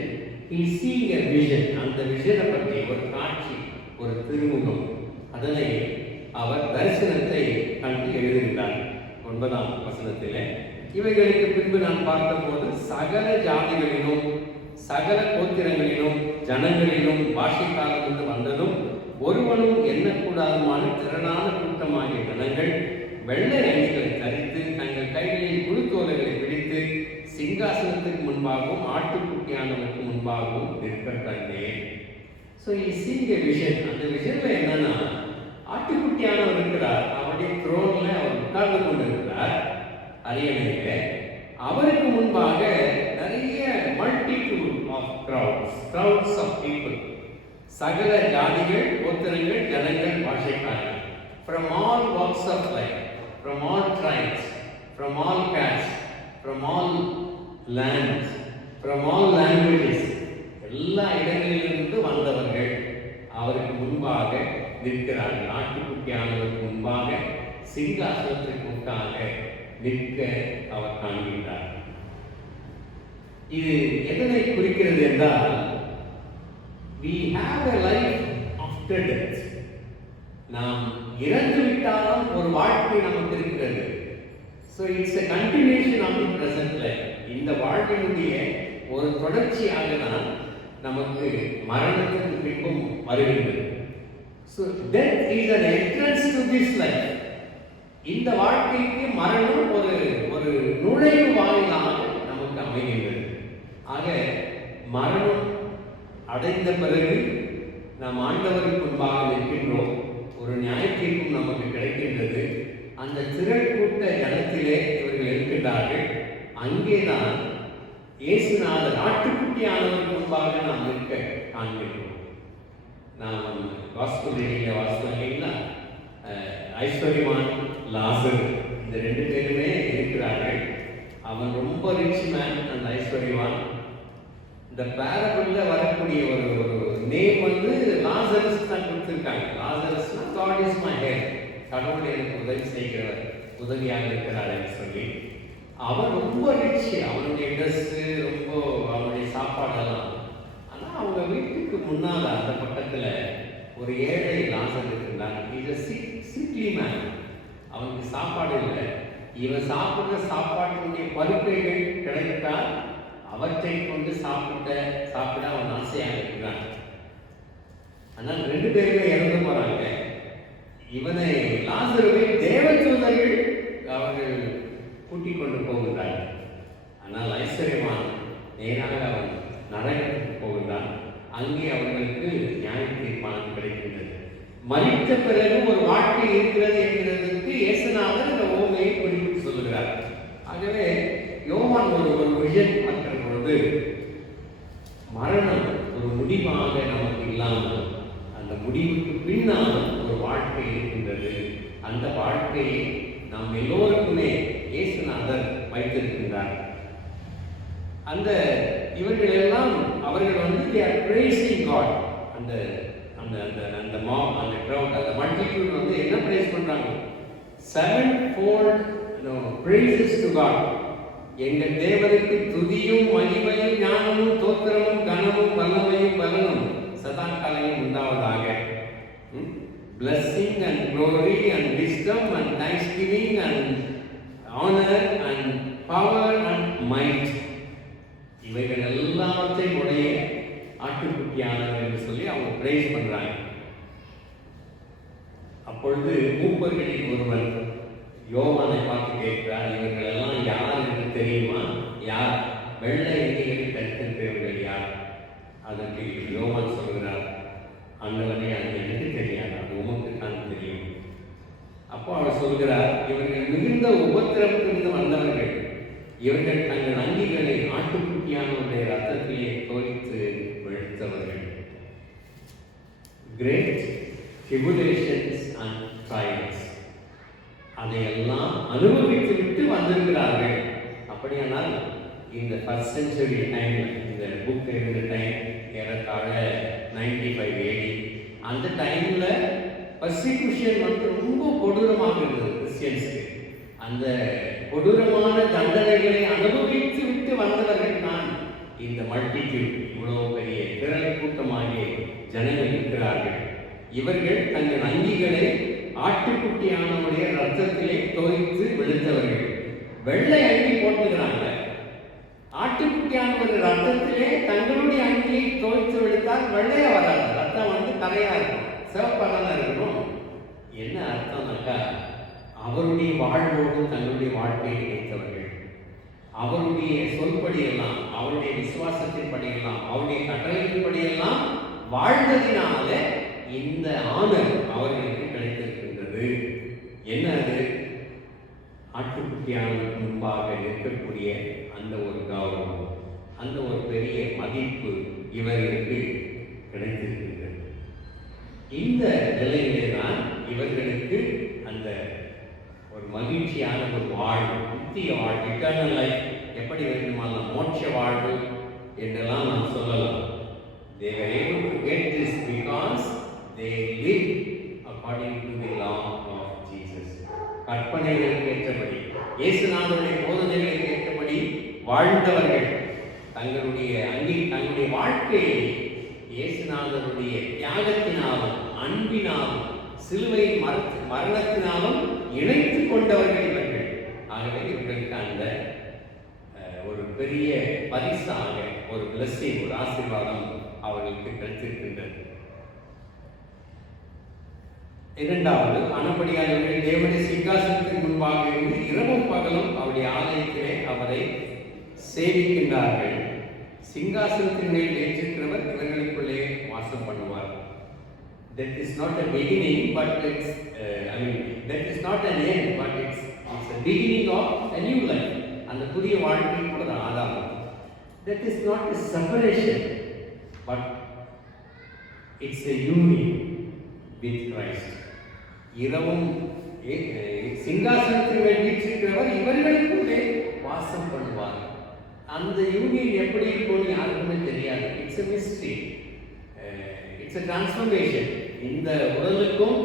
he is seeing a vision. அந்த விஷனை பற்றி ஒரு காட்சி, ஒரு திருமுகம், அதனை அவர் தரிசனத்தை கண்டு எழுதுகிறார். 9ஆம் வசனத்திலே இவைகளுக்கு பின்பு நான் பார்த்தபோது சகல ஜாதிகளிலும் சகல கோத்திரங்களிலும் ஜனங்களிலும் பாஷைக்காரர்ந்து வந்ததும் ஒருவனும் எண்ணக்கூடாதுமான திரளான கூட்டமாகிய ஜனங்கள் வெள்ளை அங்கிகளை தரித்து தங்கள் கைகளில் குழுத்தோலைகளை பிடித்து சிங்காசனத்துக்கு முன்பாகவும் ஆட்டுக்குட்டியானவருக்கு முன்பாகவும் நிற்க கண்டேன். ஸோ சீங்க விஷன், அந்த விஷயத்துல என்னன்னா ஆட்டுக்குட்டியானவர் இருக்கிறார். அவருடைய த்ரோன்ல அவர் உட்கார்ந்து கொண்டிருக்கிறார் அரியணையில. அவருக்கு முன்பாக நிறைய multitude of crowds of people, சகல ஜாதிகள் கோத்திரங்கள் ஜனங்கள் பாஷைக்காரர்கள், from all walks of life, from all tribes, from all castes, from all lands, from all languages, எல்லா இடங்களிலிருந்து வந்தவர்கள் அவருக்கு முன்பாக நிற்கிறார்கள். ஆட்டுக்குட்டியானவருக்கு முன்பாக சிங்காசனத்திற்கு முன்பாக நிற்க அவர் காண்கின்றார். இது எதனை குறிக்கிறது என்றால், we have a life after death. நாம் இறந்து விட்டாலும் ஒரு வாழ்க்கை நமக்கு இருக்கிறது. So it's a continuation of the present life. இந்த வாழ்க்கையினுடைய ஒரு தொடர்ச்சியாக தான் நமக்கு மரணத்திற்கு பின்பும் வருகின்றது. So death is an entrance to this life. இந்த வாழ்க்கைக்கு மரணம் ஒரு நுழைவு வாயிலாக நமக்கு அமைகின்றது. ஆக மரணம் அடைந்த பிறகு நாம் ஆண்டவருக்கு முன்பாக நிற்கின்றோம். ஒரு நியாயத்தீர்ப்பும் நமக்கு கிடைக்கின்றது. அந்த திரள் கூட்ட ஜனத்திலே இவர்கள் இருக்கின்றார்கள். அங்கேதான் இயேசுநாதர் ஆட்டுக்குட்டியானவருக்கு முன்பாக நாம் நிற்க காண்கின்றோம். நாம் வாஸ்கோல வாஸ்கோல ஐஸ்வர்யவான் லாசர், இந்த 2 பேருமே இருக்கிறார்கள். அவன் ரொம்ப ரிச் மேன், அந்த ஐஸ்வர்யவான். இந்த பேரபிள்ல வரக்கூடிய ஒரு நேம் லாசரஸ் தான் கொடுத்திருக்காங்க. லாசரஸ்னா God is my help, கடவுள் எனக்கு உதவி செய்கிறவர், உதவியாக இருக்கிறார் சொல்லி. அவன் ரொம்ப ரிச், அவனுடைய ட்ரெஸ் ரொம்ப, அவனுடைய சாப்பாடெல்லாம். ஆனா அவங்க வீட்டுக்கு முன்னால அந்த பக்கத்துல ஒரு ஏழை லாசர் இருக்கிறான். சிக்லி மேன், அவனுக்கு சாப்பாடு இல்லை. இவன் சாப்பிடுற சாப்பாட்டினுடைய பருக்கைகள் கிடைத்தால் அவற்றை கொண்டு சாப்பிட அவன் ஆசையாக இருக்கிறான். ஆனால் 2 பேருமே இறந்து போறாங்க. இவனை லாசருவை தேவதூதர்கள் அவர்கள் கூட்டிக் கொண்டு போகின்றார்கள். ஆனால் ஐஸ்வர்யவான் நேராக அவன் நரகத்துக்கு போகின்றான். அங்கே அவர்களுக்கு நியாய தீர்ப்பானது கிடைக்கின்றது. மரித்த பிறகு ஒரு வாழ்க்கை இருக்கிறது என்கிறதுக்கு இயேசுநாதர் இந்த ஓமையை குறிப்பிட்டு சொல்லுகிறார். ஆகவே யோவான் ஒரு விஷன் பார்க்கிற பொழுது மரணம் ஒரு முடிவாக நமக்கு இல்லாமல் அந்த முடிவுக்கு பின்னால் ஒரு வாழ்க்கை இருக்கின்றது. அந்த வாழ்க்கையை நாம் எல்லோருக்குமே இயேசுநாதர் வைத்திருக்கின்றார். அந்த இவர்கள் எல்லாம் அவர்கள் they are praising God. அந்த அந்த அந்த mob, அந்த crowd, அந்த multitude என்ன praise பண்றாங்க? 7-fold praises to God. எங்கள் தேவனுக்கு துதியும் மகிமையும் ஞானமும் தோத்திரமும் காலையும் உண்டாவதாக. Blessing and glory and wisdom and thanksgiving and honor and power and might, இவைகள் எல்லாவற்றையும் உடைய ஆட்டுக்குட்டியானவர் என்று சொல்லி அவங்க பிரைஸ் பண்றாங்க. அப்பொழுது மூப்பர்களில் ஒருவன் யோவானை பார்த்து கேட்கிறார், இவர்கள் எல்லாம் யார் என்று தெரியுமா? யார்? வெள்ளை எண்ணிகள் கருத்திருக்கிறவர்கள் யார்? அதற்கு யோவான் சொல்கிறார், ஆண்டவனே, அது எனக்கு தெரியாது, அது உமக்கு தான் தெரியும். அப்போ அவர் சொல்கிறார், இவர்கள் மிகுந்த உபத்திரத்திலிருந்து வந்தவர்கள், இவர்கள் தங்கள் அங்கிகளை ஆட்டுக்குட்டியானவருடைய ரத்தத்திலே தோய்த்து வெளுத்தவர்கள். கிரேட் tribulations and trials, அதையெல்லாம் அனுபவித்து விட்டு வந்திருக்கிறார்கள். அப்படியானால் இந்த ஃபர்ஸ்ட் செஞ்சுரி டைம், இந்த புக் இருந்த டைம் ஏறத்தாழ 95 AD, அந்த டைமில் பர்சிக்யூஷன் ரொம்ப கொடூரமாக இருந்தது கிறிஸ்டியன்ஸுக்கு. அந்த கொடூரமான தண்டனைகளை அனுபவித்து விட்டு வந்தவர்கள் தான் இந்த மல்டிட்யூட், இவ்வளோ பெரிய திரள் கூட்டமாகிய ஜனங்கள் இருக்கிறார்கள். இவர்கள் தங்கள் அங்கிகளை ஆட்டுக்குட்டியானவருடைய ரத்தத்திலே தோய்த்து வெளுத்தவர்கள். வெள்ளை அங்கி போட்டுக்கிறாங்க, ஆட்டுக்குட்டியானவருடைய ரத்தத்திலே தங்களுடைய அங்கியை தோய்த்து வெளுத்தால் வெள்ளையா வராது, ரத்தம் கரையா இருக்கும், சிவப்பாக இருக்கணும். என்ன அர்த்தம்னாக்கா, அவருடைய வாழ்வோடு தங்களுடைய வாழ்க்கையை இணைத்தவர்கள், அவருடைய சொல்படியெல்லாம், அவருடைய விசுவாசத்தின் படியெல்லாம், அவருடைய கட்டளையின் படியெல்லாம் வாழ்ந்ததினால இந்த ஆனர் அவர்களுக்கு கிடைத்திருக்கின்றது. என்ன அது? ஆட்டுக்குட்டியானவருக்கு முன்பாக நிற்கக்கூடிய அந்த ஒரு கௌரவம், அந்த ஒரு பெரிய மதிப்பு இவர்களுக்கு கிடைத்திருக்கின்றது. இந்த நிலையிலே தான் இவர்களுக்கு அந்த ஒரு மகிழ்ச்சியான ஒரு வாழ்வு, நித்திய வாழ்வு, இட்டர்னல் லைஃப் எப்படி வேண்டுமானால் மோட்ச வாழ்வு என்றெல்லாம் நாம் சொல்லலாம். They were able to get this because they lived according to the law of Jesus. கற்பனைகளுக்கு ஏற்றபடி, இயேசுநாதருடைய போதனைகளுக்கு ஏற்றபடி வாழ்ந்தவர்கள் தங்களுடைய வாழ்க்கையை இயேசுநாதருடைய தியாகத்தினாலும் அன்பினாலும் சிலுவையின் மரணத்தினாலும் இணைத்துக் கொண்டவர்கள் இவர்கள். ஆகவே இவர்களுக்கு அந்த ஒரு பெரிய பரிசாக ஒரு பிளஸிங், ஒரு ஆசீர்வாதம் அவர்களுக்கு கிடைத்திருக்கின்றது. இரண்டாவது, ஆனபடியால் இவர்கள் தேவனுடைய சிங்காசனத்தின் முன்பாக இருந்து இரவும் பகலும் அவருடைய ஆலயத்திலே அவரை சேவிக்கின்றார்கள். சிங்காசனத்தின் மேல் ஏற்றிருக்கிறவர் இவர்களுக்குள்ளே வாசம் பண்ணுவார். That is not a beginning, but it's that is not an end, but it's a beginning of a new life. அந்த புதிய வாழ்க்கைக்கு ஒரு ஆதாரம். That is not a separation, but it's a union with Christ. இரவும் சிங்காசனத்தில் வீற்றிருக்கிறவர் இவர்களுக்குள்ளே வாசம் பண்ணுவார். அந்த யூனியன் எப்படி இருக்கும்னு யாருக்குமே தெரியாது. It's a mystery, it's a transformation. இந்த உடலுக்கும்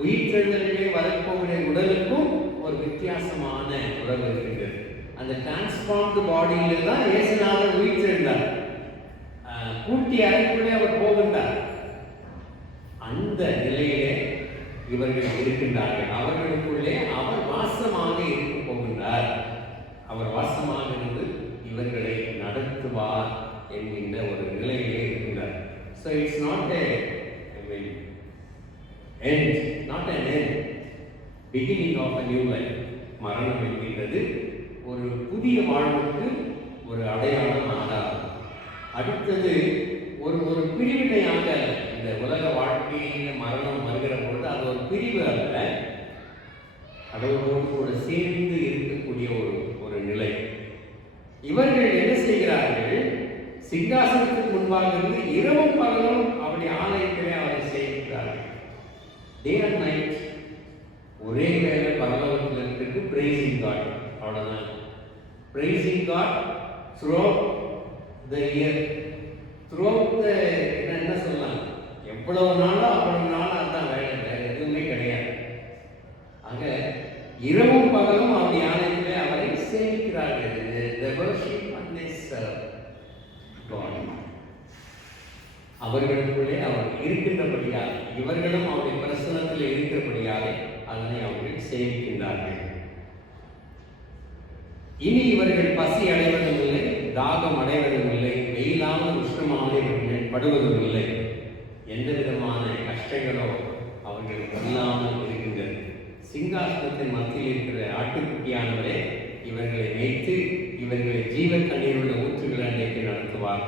உயிர்த்தெழுதலிலே வரப்போகிற உடலுக்கும் ஒரு வித்தியாசமான உறவு இருக்கின்றது. அந்த டிரான்ஸ்ஃபார்ம்டு பாடியில தான் இயேசுநாதர் உயிர்த்தெழுந்தார். கூட்டி அறைக்குள்ளே அவர் போகின்றார். அந்த நிலையிலே இவர்கள் இருக்கின்றார்கள். அவர்களுக்குள்ளே அவர் வாசமாக இருக்க போகின்றார். அவர் வாசமாக இருந்து இவர்களை நடத்துவார் என்கின்ற ஒரு நிலையிலே இருக்கின்றார். So it's not a end, not an end, beginning of a new life. மரணம் என்கின்றது ஒரு புதிய வாழ்வுக்கு ஒரு அடையாளம் ஆதாரம். அடுத்தது ஒரு பிரிவினையாக, இந்த உலக வாழ்க்கையில் மரணம் வருகிற பொழுது அது ஒரு பிரிவு அல்ல, அதோடு கூட சேர்ந்து இருக்கக்கூடிய ஒரு நிலை. இவர்கள் என்ன செய்கிறார்கள்? சிங்காசனத்துக்கு முன்பாக இருந்து இரவும் பகலும் அவருடைய ஆலயத்திலே அவரை சேவிக்கிறார்கள். டே அண்ட் நைட் ஒரே வேலை பரலோகத்தில் இருக்கிறது. பிரைசிங் காட், அவ்வளவுதான். Praising God throughout the year, throughout the என்ன சொல்லலாம், எவ்வளவு நாளோ அவ்வளவு நாள் அதுதான் வேலை, வேற எதுவுமே கிடையாது. ஆக இரவும் பகலும் அவருடைய ஆலயத்திலே அவரை சேவிக்கிறார்கள். The worship and they serve God. அவர்களுக்குள்ளே அவர் இருக்கின்றபடியால், இவர்களும் அவருடைய பிரசனத்தில் இருக்கிறபடியால் அதனை அவர்கள் சேவிக்கின்றார்கள். இனி இவர்கள் பசி அடைவதும் இல்லை, தாகம் அடைவதும் இல்லை, வெயிலான உஷ்ணமாக இவர்கள் படுவதும் இல்லை. எந்த விதமான கஷ்டங்களோ அவர்களுக்கு இல்லாமல் இருக்கின்றது. சிங்காசனத்தின் மத்தியில் இருக்கிற ஆட்டுக்குட்டியானவரே இவர்களை வைத்து இவர்களை ஜீவ தண்ணீருள்ள ஊற்றுகள் அன்றைக்கு நடத்துவார்.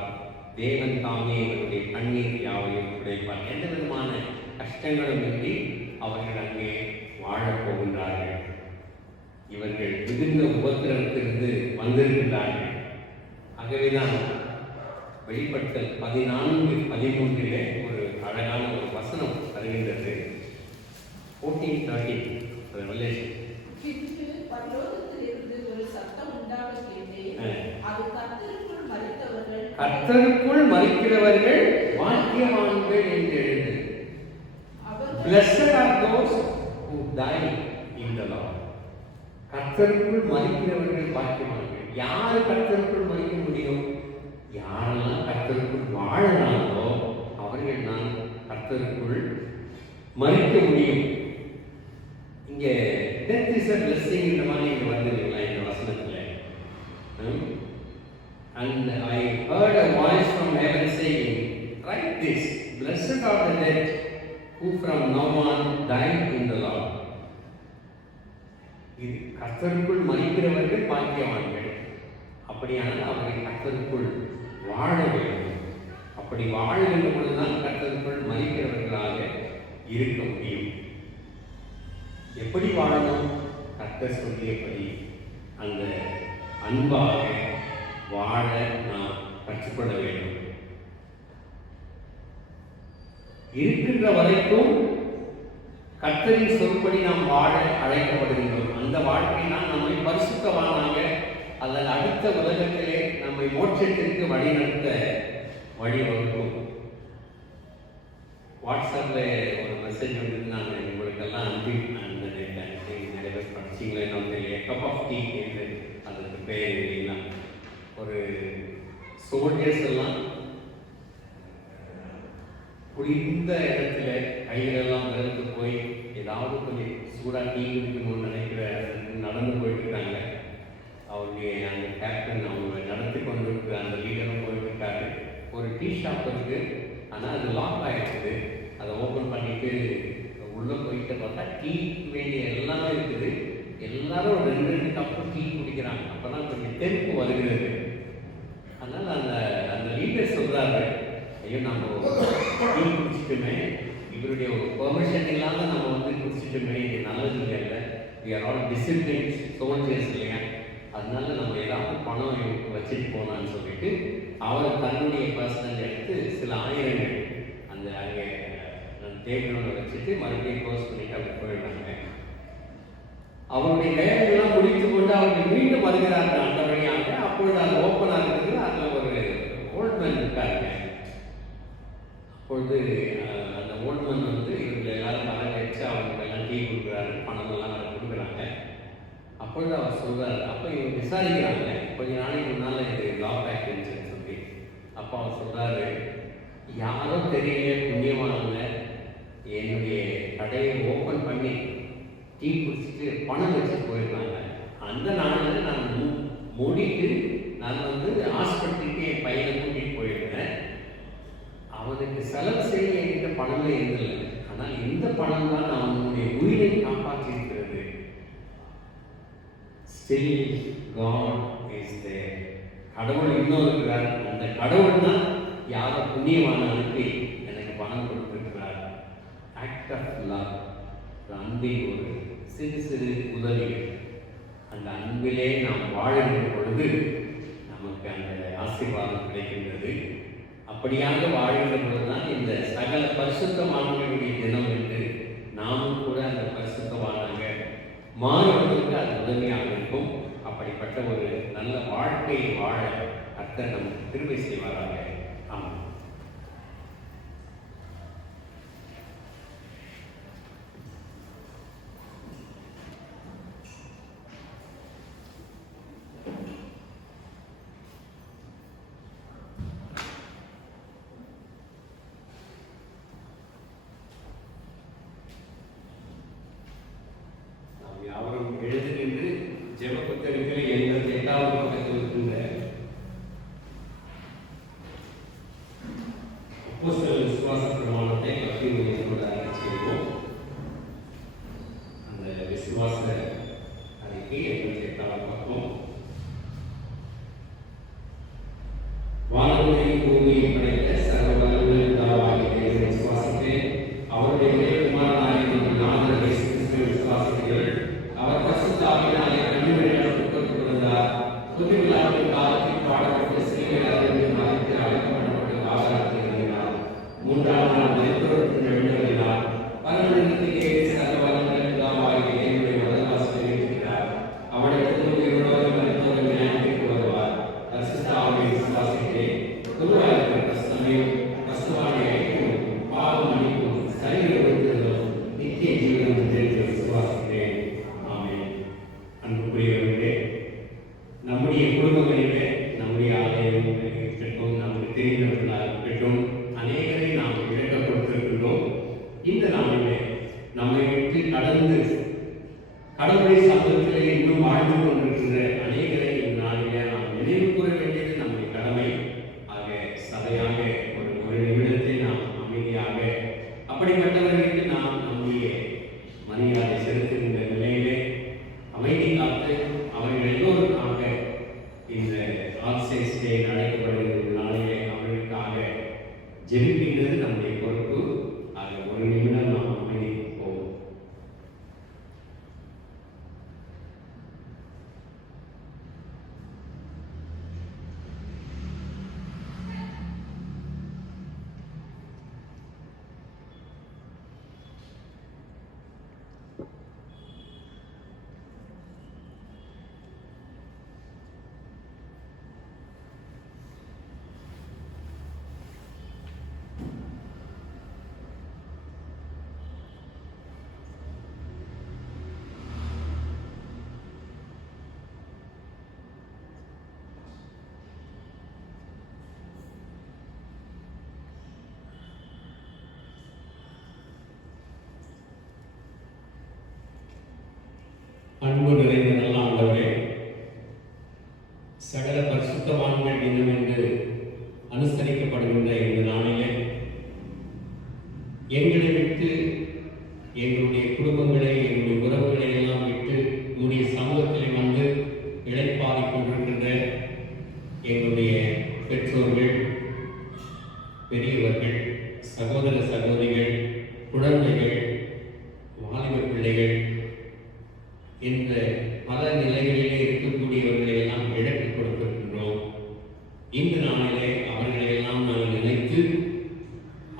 தேவன் தாமே இவருடைய கண்ணீர் யாவையும் உடைப்பார். எந்த விதமான கஷ்டங்களும் இன்றி அவர்கள் அங்கே வாழப் போகின்றார்கள். இவர்கள் மிகுந்த உபத்திரத்திலிருந்து வந்திருக்கின்றார்கள். ஆகவேதான் வெளிப்படுத்தல் 14:13 ஒரு அழகான ஒரு வசனம் வருகின்றது. 14:13 பின்பு பரலோகத்திலிருந்து ஒரு சத்தம் உண்டாக கேட்டேன். அது கர்த்தருக்குள் மரித்தவர்கள், கர்த்தருக்குள் மரிக்கிறவர்கள் பாக்கியவான்கள் என்று எழுது. Blessed are those who die in the Lord. கர்த்தருக்குள் மரிக்கிறவர்கள் பாக்கியவான்கள். யாரு கர்த்தருக்குள் மரிக்க முடியும்? யாரெல்லாம் கர்த்தருக்குள் வாழறாங்களோ அவர்கள் நான் கர்த்தருக்குள் மரிக்க முடியும். இங்கே death is a blessing இந்த மாதிரி இங்க வந்துருங்களா இந்த வசனத்துல? And I heard a voice from heaven saying, write this, blessed are the dead who from now on die in the Lord. இது கர்த்தருக்குள் மரிக்கிறவர்கள் பாக்கியவான்கள். அப்படியானால் அவர்கள் கர்த்தருக்குள் வாழ வேண்டும். அப்படி வாழ்கின்ற பொழுதுதான் கர்த்தருக்குள் மரிக்கிறவர்களாக இருக்க முடியும். எப்படி வாழணும்? கர்த்தர் சொல்லியபடி அந்த அன்பாக வாழ நாம் கற்றுக்கொள்ள வேண்டும். இருக்கின்ற வரைக்கும் கர்த்தரின் சொற்படி நாம் வாழ அழைக்கப்படுகின்றோம். அந்த வாழ்க்கையினால் நம்மை பரிசுத்தவானாக அல்லது அடுத்த உலகத்திலே நம்மை மோட்சத்திற்கு வழிநடத்த வழிவகுக்கும். வாட்ஸ்அப்ல ஒரு மெசேஜ் வந்து நான் உங்களுக்கெல்லாம் அனுப்பி நிறைய பேர் படிச்சிங்களே நம்ம கப் ஆஃப் டீ என்று அதற்கு பெயர் இல்லைங்களா. ஒரு சோல்ஜர்ஸ் எல்லாம் குளிர்ந்த இடத்துல கைகளெல்லாம் விரந்து போய் ஏதாவது கொஞ்சம் சூடாக டீ குடிக்கணும்னு நினைக்கிற நடந்து போயிட்டு இருக்காங்க. அவருடைய அந்த கேப்டன் அவங்க நடத்தி கொண்டு இருக்கிற அந்த லீடரும் போயிட்டு இருக்காரு. ஒரு டீ ஷாப் இருக்கு, ஆனால் அது லாக் ஆகிடுக்குது. அதை ஓப்பன் பண்ணிட்டு உள்ளே போயிட்டு பார்த்தா டீ வேண்டிய எல்லாமே இருக்குது. எல்லாரும் ஒரு 2 கப்பு டீ குடிக்கிறாங்க. அப்போ தான் கொஞ்சம் தெருப்பு வருகிறது. அதனால் அந்த லீடர் சொல்கிறாரு, ஐயோ நம்ம டீ குடிச்சிட்டுமே, இவருடைய ஒரு பெர்மிஷன் இல்லாமல் நம்ம வந்து குடிச்சிட்டுமே, இது நல்லது இல்லை. We are all discipline soldiers இல்லையா, அதனால நம்ம ஏதாவது பணம் வச்சுட்டு போனான்னு சொல்லிட்டு அவர் தன்னுடைய பர்சனல் எடுத்து சில ஆயிரங்கள் அந்த அங்கே டேபிளோட வச்சுட்டு மறுபடியும் க்ளோஸ் பண்ணிட்டு அவர் போயிடுறாங்க. அவருடைய வேலையெல்லாம் முடித்து கொண்டு அவர்கள் மீண்டும் வருகிறார்கள் அந்த வழியாக. அப்பொழுது அது ஓப்பன் ஆகிறது. அதில் ஒரு ஓல்ட்மேன் இருக்காருங்க. அப்பொழுது அந்த ஓல்ட்மேன் வந்து இவங்களை எல்லாரும் வர வச்சு அவங்களுக்கெல்லாம் டீ கொடுக்குறாரு, பணமெல்லாம் வர கொடுக்குறாங்க. அப்பொழுது அவர் சொல்கிறார், அப்போ இவங்க விசாரிக்கிறாங்க, கொஞ்ச நாளைக்கு முன்னால் இது லாக் ஆகிடுச்சுன்னு சொல்லி. அப்போ அவர் சொல்கிறாரு, யாரோ தெரியல புண்ணியமானவங்க என்னுடைய கடையை ஓப்பன் பண்ணி டீ குடிச்சிட்டு பணம் வச்சுட்டு போயிருக்காங்க. அந்த நாளில் நான் மூடிட்டு நான் வந்து ஹாஸ்பிட்டலுக்கு என் பையனை கூட்டிகிட்டு போயிருந்தேன். அவனுக்கு செலவு செய்ய என்கிட்ட பணமே இருந்ததில்லை. ஆனால் இந்த பணம் தான் அவனுடைய உயிரை காப்பாற்றியிருக்கிறது. Still God is there. கடவுள் இன்னும் இருக்கிறார். அந்த கடவுள் தான் யாரோ புண்ணியமான அனுப்பி எனக்கு பணம் கொடுத்திருக்கிறார். ஆக்ட் ஆஃப் லவ், அன்பின் ஒரு சிறு சிறு உதவிகள். அந்த அன்பிலே நாம் வாழுகின்ற பொழுது நமக்கு அந்த ஆசீர்வாதம் கிடைக்கின்றது. அப்படியாக வாழ்கின்ற பொழுதுதான் இந்த சகல பரிசுத்தவான்களுடைய தினம் என்று நாமும் கூட அந்த பரிசுத்தவானாக மாறுவதற்கு அது உதவியாக இருக்கும். அப்படிப்பட்ட ஒரு நல்ல வாழ்க்கையை வாழ கர்த்தர் நமக்கு கிருபை செய்வாராக. ஆமாம். அப்போஸ்தலர் விசுவாச பிரமாணத்தை பக்தி உயர்வோடு அறிக்கை செய்வோம். அந்த விசுவாச அறிக்கை 88வது பக்கம். வானங்களையும் பூமியையும் படைத்த சர்வ வல்லமையுள்ள பிதாவாகிய தேவனை விசுவாசித்தேன். அவருடைய ஒரே குமாரனாகிய நம் நாதர் இயேசு கிறிஸ்துவை விசுவாசிக்கிறேன். அவர் பரிசுத்த ஆவியினாலே கன்னிமரியால் கற்புற்றிருந்தார். புதுவிழாவின் காலத்தில் பாடப்பட்டு சிலுவையில் அறைந்து மரித்து அடக்கப்படப்பட்டு பாதாளத்தில் இறங்கினார். 3ஆம் நாள் மரித்தோருக்கு எழுந்தருளினார். பரமண்டலத்தில் ஏறி சர்வ வல்லமையுள்ள பிதாவாகிய தேவனுடைய வலதுபார்சத்தில் இருக்கிறார். அவரிடத்தில் உயிரோடு மரித்தோரை நியாயத்திற்கு வருவார். பரிசுத்த ஆவியை விசுவாசிக்கிறேன். குருவாயிருக்கிற கிறிஸ்துவையும் பரிசுத்தவான்களை ஐக்கியமும் பாவம் மன்னிப்பும் சரீர விருத்தங்களும் நித்திய ஜீவனும் என்று விசுவாசிக்கிறேன். ஆமென். அன்புக்குரியவர்களே, நம்முடைய குடும்பங்களிலே நம்முடைய ஆலயம் இருக்கட்டும், நமக்கு தெரிந்தவர்களாக இருக்கட்டும், அநேகரை நாம் இழக்க கொடுத்திருக்கின்றோம். இந்த நாளிலே நம்மை விட்டு கடந்து கடவுளை சமூகத்திலே இன்னும் வாழ்ந்து கொண்டிருக்கின்ற அநேகரை இந்த நாளிலே நாம் நினைவு கூற வேண்டியது நம்முடைய கடமை. ஆக சபையாக ஒரு நிமிடத்தை நாம் அமைதியாக அப்படிப்பட்டவர்களுக்கு நாம் நம்முடைய மரியாதை செலுத்துகின்ற நிலையிலே அமைதி காத்து அவர்கள் எல்லோருக்காக இந்த ஆக்சைஸ் டே அழைக்கப்படுகிற நாளிலே அவர்களுக்காக ஜெபிக்கின்றது நம்முடைய பொறுப்பு. ஆக ஒரு நிமிடம் நாம் அமைதிக்கு போவோம். அன்பு நிறைந்த நல்ல ஆண்டவரே, சகல பரிசுத்தவான்கள் தினம் என்று அனுசரிக்கப்படுகின்ற இந்த நாளிலே எங்களை விட்டு எங்களுடைய குடும்பங்களை எங்களுடைய உறவுகளை எல்லாம் விட்டு உங்களுடைய சமூகத்திலே வந்து இளைப்பாறிக் கொண்டிருக்கின்ற எங்களுடைய பெற்றோர்கள், பெரியவர்கள், சகோதர சகோதரிகள், குழந்தைகள், வாலிப பிள்ளைகள் என்ற பல நிலைகளிலே இருக்கக்கூடியவர்களை எல்லாம் இழக்க கொடுத்திருக்கின்றோம். இந்த நாளிலே அவர்களை எல்லாம் நாங்கள் நினைத்து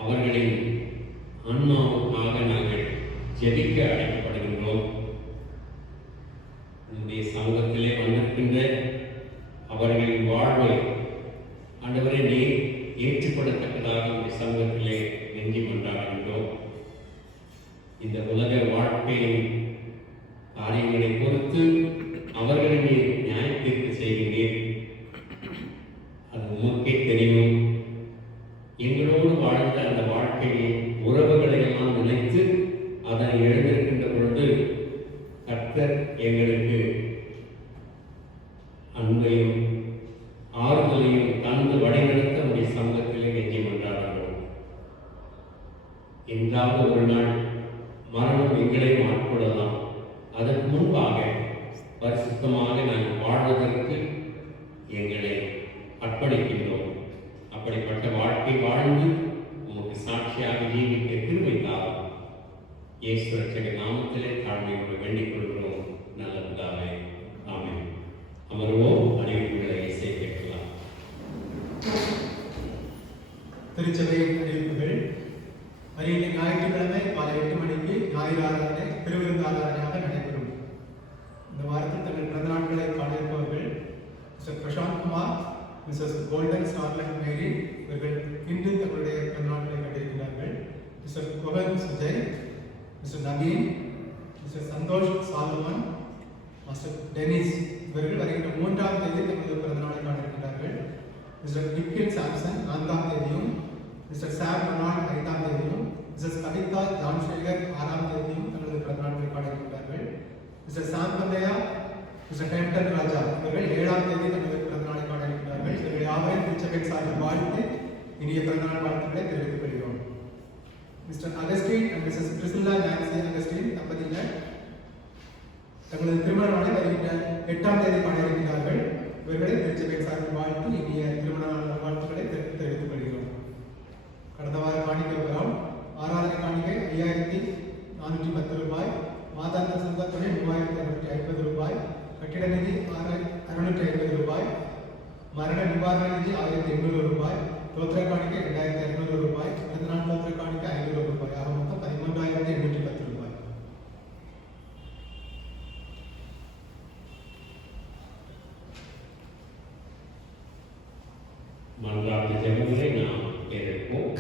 அவர்களின் ஆன்மாவுக்காக நாங்கள் ஜெபிக்க அழைக்கப்படுகின்றோம். நம்முடைய சமூகத்திலே வந்திருக்கின்ற அவர்களின் வாழ்வை ஆண்டவரை நீர் ஏற்றுக்கொள்ளத்தக்கதாக நம்முடைய சமூகத்திலே நெஞ்சி கொண்டாடுகின்றோம். இந்த உலக வாழ்க்கையின் காரியங்களை பொறுத்து அவர்களை நீர் நியாயத்திற்கு செய்கிறீர். அது உமக்கே தெரியும். எங்களோடு வாழ்ந்த அந்த வாழ்க்கையை உறவுகளை எல்லாம் நினைத்து அதனை எழுந்திருக்கின்ற பொழுது கர்த்தர் எங்களுக்கு அன்பையும் ஆறுதலையும் தந்து வழிநடத்த உடைய சமூகத்திலே நெஞ்சு கொண்டாடுகிறோம். என்றாவது ஒரு நாள் மரணம் எங்களை ஆட்கொள்ளலாம். அதற்கு முன்பாக பரிசுத்தமாக நாங்கள் வாழ்வதற்கு எங்களை அர்ப்பணிக்கின்றோம். அப்படிப்பட்ட வாழ்க்கை வாழ்ந்து உமக்கு சாட்சியாக ஜீவிக்க கிருபை தாரும். இயேசு ரட்சகர் நாமத்திலே தாழ்மையோடு வேண்டிக் கொள்கிறோம் நல்ல பிதாவே. ஆமென். அமர்வோம். அறிவிப்புகளை இசை கேட்கலாம். திருச்சபையின் அறிவிப்புகள். வருகின்ற ஞாயிற்றுக்கிழமை காலை 8 மணிக்கு ஞாயிறு ஆராதனை திருவிருந்து ஆராதனையாக நடைபெறும். இந்த வாரத்தில் தங்கள் பிறந்த நாட்களை காண இருப்பவர்கள் mister Prashanth Kumar, missus Golden Scarlet Mary இவர்கள் இன்று தங்களுடைய பிறந்த நாட்களை கண்டிருக்கிறார்கள். Mister Kovan Sujay, mister Naveen, mister Santhosh Solomon, master Denis இவர்கள் வருகின்ற 3ஆம் தேதி தங்களது பிறந்த நாளை காண இருக்கிறார்கள். மிஸ்டர் நிக்கில் சாம்சன் 4ஆம் தேதியும், மிஸ்டர் சார் மொனால்ட் 5ஆம் தேதியும், மிஸ்ஸஸ் கவிதா ஜான்சேகர் 6ஆம் தேதியும் தங்களது பிறந்த நாட்களை காண இருக்கிறார்கள். மிஸ்டர் சாம்பந்தையா, மிஸ்டர் ஹேம்டன் ராஜா இவர்கள் 7ஆம் தேதி தங்களது பிறந்த நாளை காண இருக்கிறார்கள். இவர்கள் யாவரையும் திருச்சபை சார்பில் வாழ்த்து இனிய பிறந்தநாள் வாழ்த்துக்களை தெரிவித்துக் கொள்கிறோம். Mister Augustine and missus Priscilla Nancy Augustine தம்பதியினர் தங்களது திருமண நாளை வருகின்ற 8ஆம் தேதி காண இருக்கிறார்கள். இவர்களை திருச்சபை சார்பில் வாழ்த்து இனிய திருமண நாள் வாழ்த்துக்களை தெரிவித்துக் கொள்கிறோம். கடந்த வார காணிக்கை விவரம்: ஆராதனை காணிக்கை 5410 ரூபாய், மாதாந்திர சந்தத்தொகை 3250 ரூபாய், கட்டிட நிதி 650 ரூபாய், மரண நிவாரண நிதி 1800 ரூபாய், தோத்திர காணிக்கை 2200 ரூபாய், பிறந்தநாள் தோத்திர காணிக்கை 500 ரூபாய், ஆக மொத்தம் 13810 ரூபாய். மன்றாட்டு ஜெபங்களை நாம் ஏற்போம்.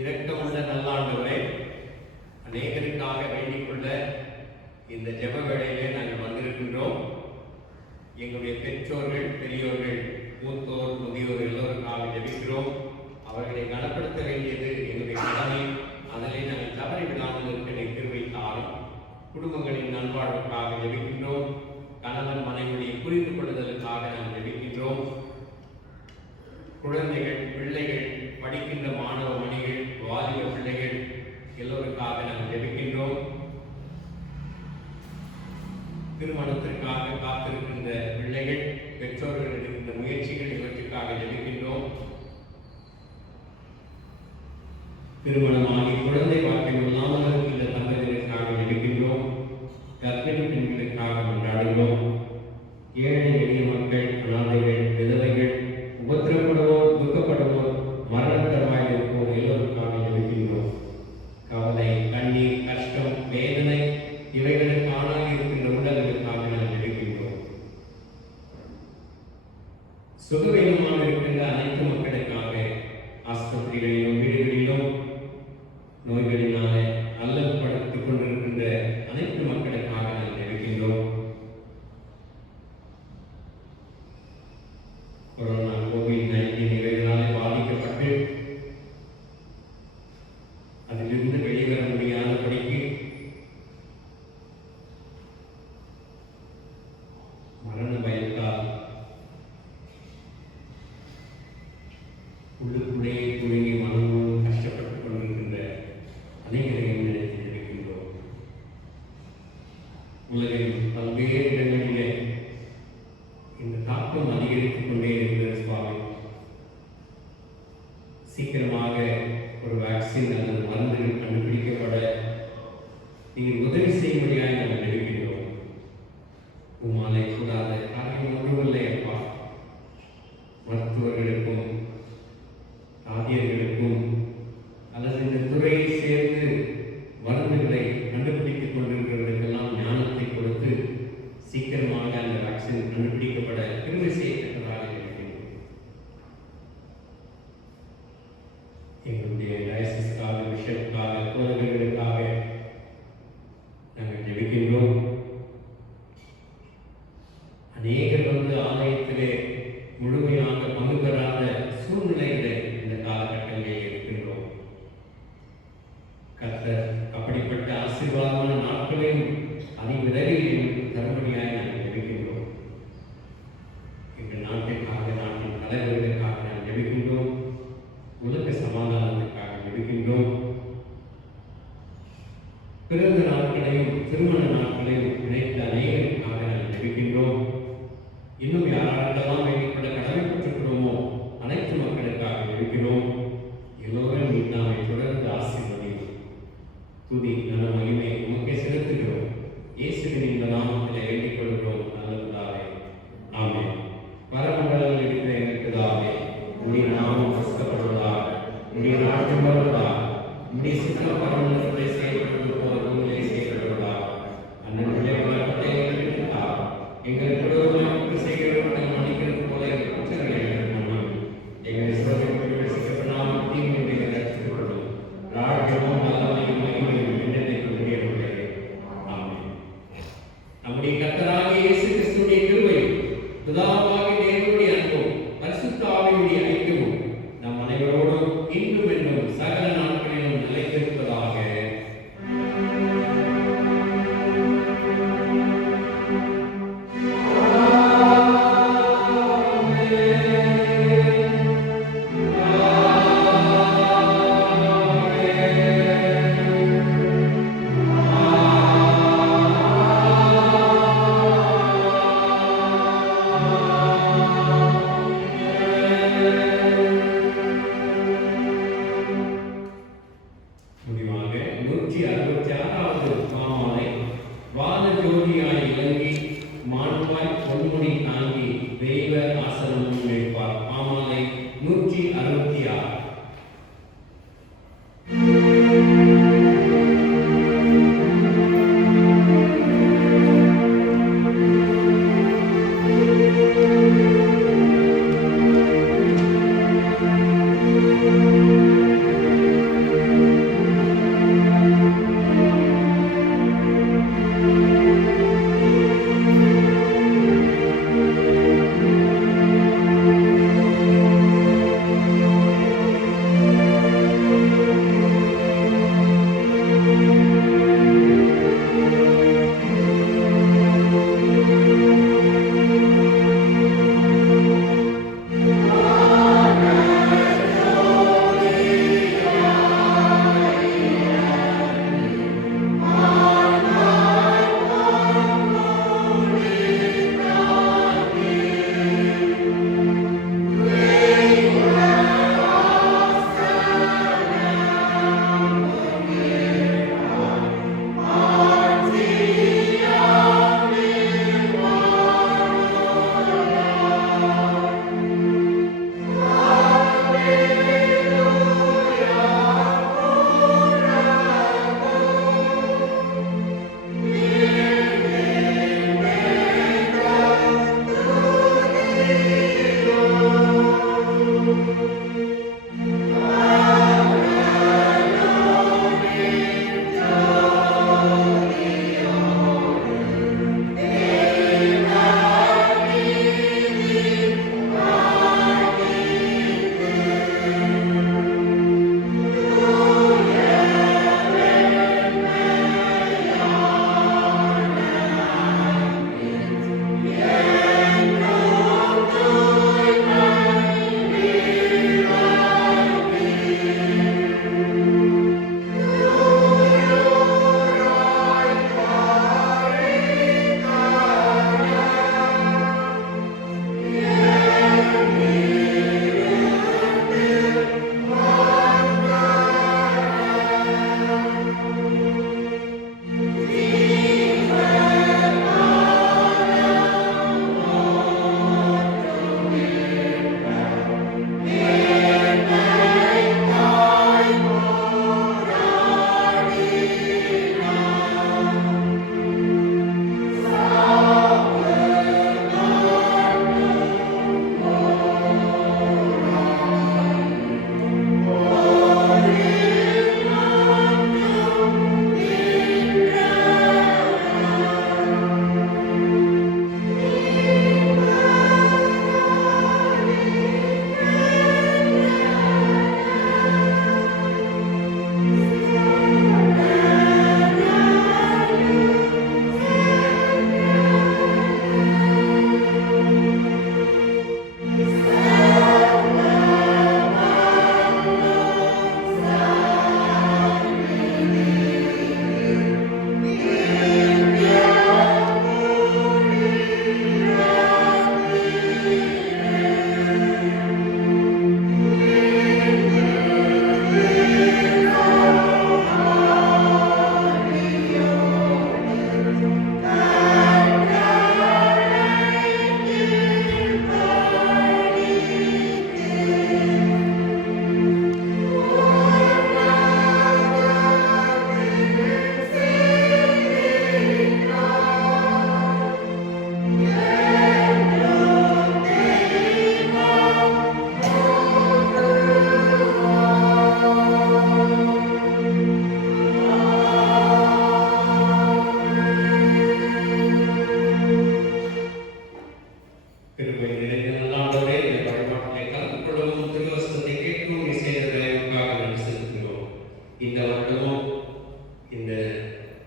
இரக்கமுள்ள நல்லாண்டவரே, அநேகருக்காக வேண்டிக் கொள்ள இந்த ஜெப வேளையிலே நாங்கள் வந்திருக்கின்றோம். எங்களுடைய பெற்றோர்கள், பெரியோர்கள், மூத்தோர், முதியோர் எல்லோருக்காக ஜெபிக்கிறோம். அவர்களை கனப்படுத்த வேண்டியது எங்களுடைய கடமை. அதிலே நாங்கள் தவறி விடாமல் இருக்க கிருபை தாரும். குடும்பங்களின் நல்வாழ்வுக்காக ஜெபிக்கின்றோம். கணவன் மனைவியை புரிந்து கொள்ளுதலுக்காக நாங்கள் ஜெபிக்கின்றோம். குழந்தைகள், பிள்ளைகள், படிக்கின்ற மாணவ மணிகள், வாலிப பிள்ளைகள் எல்லோருக்காக நாங்கள் ஜெபிக்கின்றோம். திருமணத்திற்காக காத்திருக்கின்ற பிள்ளைகள், பெற்றோர்கள் எடுக்கின்ற முயற்சிகள் இவற்றுக்காக ஜெபிக்கின்றோம். திருமணமாகி குழந்தை பாக்கியம் இல்லாமல் இருக்கின்ற தம்பதியினருக்காக ஜெபிக்கின்றோம். கர்ப்பிணி பெண்களுக்காக கொண்டாடுகிறோம். ஏழை எளிய மக்கள், அனாதைகள், விதவைகள், உபத்திரப்படுவோர், துக்கப்படுவோர், மரண தருவாயில் இருப்போர் எல்லோருக்காக ஜெபிக்கின்றோம். கவலை, கண்ணீர், கஷ்டம், வேதனை இவைகளுக்கு ஆளாகி இருக்கின்ற உள்ளங்களுக்காக நாம் ஜெபிக்கின்றோம். சுகவீனமாக இருக்கின்ற அனைத்து மக்களுக்காக ஆஸ்பத்திரிகளிலும் வீடுகளிலும் நோய்களினாலே அல்லல்படுத்திக் கொண்டிருக்கின்ற அனைத்து மக்களுக்காக நாம் ஜெபிக்கின்றோம். கொரோனா, COVID-19 இவைகளாலே பாதிக்கப்பட்டு அதிலிருந்து வெளிவர முடியாதபடிக்கு மரண பயத்தால் உள்ளுக்குள்ளே குழுங்கி மனமும் கஷ்டப்பட்டுக் கொண்டிருக்கின்ற அனைவரையும் நினைத்து ஜெபிக்கின்றோம். உலகில் பல்வேறு இடங்களிலே இந்த தாக்கம் அதிகரித்துக் கொண்டே இருக்கிறது சுவாமி. சீக்கிரமாக ஒரு வேக்சின் அல்லது மருந்துகள் கண்டுபிடிக்கப்பட நீங்கள் உதவி செய்யும்படியாக நாங்கள் ஜெபிக்கின்றோம். உம்மாலே கூடாத காரியம் ஒன்றுமில்லை அப்பா. மருத்துவர்களுக்கும் தாதியர்களுக்கும் அல்லது இந்த துறையை சேர்ந்து மருந்துகளை கண்டுபிடித்துக் கொண்டிருக்கிறவர்களுக்கெல்லாம் ஞானத்தை கொடுத்து சீக்கிரமாக அந்த வேக்சின் கண்டுபிடிக்கப்பட கிருபை செய்யத்தக்கதாக இருக்கிறோம். எங்களுடைய டயசிஸ்க்காக, பிஷப்புக்காக, போதகர்களுக்காக இப்படிப்பட்ட ஆசீர்வாதமான நாட்களையும் அதிவிரைவில் எங்களுக்கு தரும்படியாக நாங்கள் ஜெபிக்கின்றோம். எங்கள் நாட்டிற்காக, நாட்டின் தலைவர்களுக்காக நாங்கள் ஜெபிக்கின்றோம். உலக சமாதானத்திற்காக ஜெபிக்கின்றோம். பிறந்த நாட்களையும் திருமண நாட்களையும் இணைத்த அநேகருக்காக நாங்கள் ஜெபிக்கின்றோம். இன்னும் யாரெல்லாம் வேண்டிக்கொள்ள கடமைப்பட்டிருக்கிறோமோ அனைத்து மக்களுக்காக ஜெபிக்கிறோம். எல்லோரும் நாமை தொடர்ந்து ஆசீர்வதியும். துதி நல மகிமை உமக்கே செலுத்துகிறோம். இயேசுவின் இந்த நாமத்திலே வேண்டிக் கொள்கிறோம் நல்ல பிதாவே. ஆமென். பரமண்டலத்தில் இருக்கிற எங்கள் பிதாவே, உம்முடைய நாமம் புஸ்தப்படுவதாக, உம்முடைய ராஜ்யம் வருவதாக, உம்முடைய சித்தம் பரமண்டலத்திலே செய்யப்படுவது போல பூமியிலே செய்யப்படுவதாக. அன்றைய உலகத்தை எங்களுக்கு தாரும். எங்கள் குடும்பங்களுக்கு செய்கிறவர்கள் மன்னிக்கிறது போல எங்கள் குற்றங்களை எங்களுக்கு மன்னியும். எங்கள் சோதனைகளை சிக்கப்படாமல் தீமையை ரட்சித்துக் கொள்ளும். ராஜ்யமும் வல்லமையும் மகிமையும் என்றென்றைக்கும் உரியவர்களே. ஆமென். நம்முடைய கர்த்தராகிய இயேசு கிறிஸ்துவின் கிருபையும் பிதாவாகிய தேவனுடைய அன்பும் பரிசுத்த ஆவியுடைய ஐக்கியமும் நம் அனைவரோடும் இன்றும் என்றும் சகல நாட்களிலும் நிலைத்திருப்பதாக. முடிவாக 166வது பாமாலை வான ஜோதியாய் இலங்கி மாண்பாய் பொன்முடி தாங்கி தெய்வ ஆசனமும் வைப்பார். பாமாலை 166.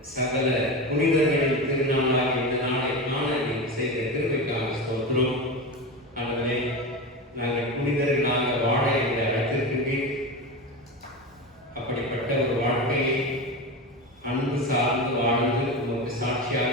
சகல புனிதர்களின் திருநாளாகிய இந்த நாளை காண நீர் செய்த கிருபைக்காக ஸ்தோத்திரம். ஆண்டவரே, நாங்கள் புனிதர்களாக வாழ எங்களை அழைத்திருக்கின்றீர். அப்படிப்பட்ட ஒரு வாழ்க்கையை அன்பு சார்ந்து வாழ்ந்து உமக்கு சாட்சியாக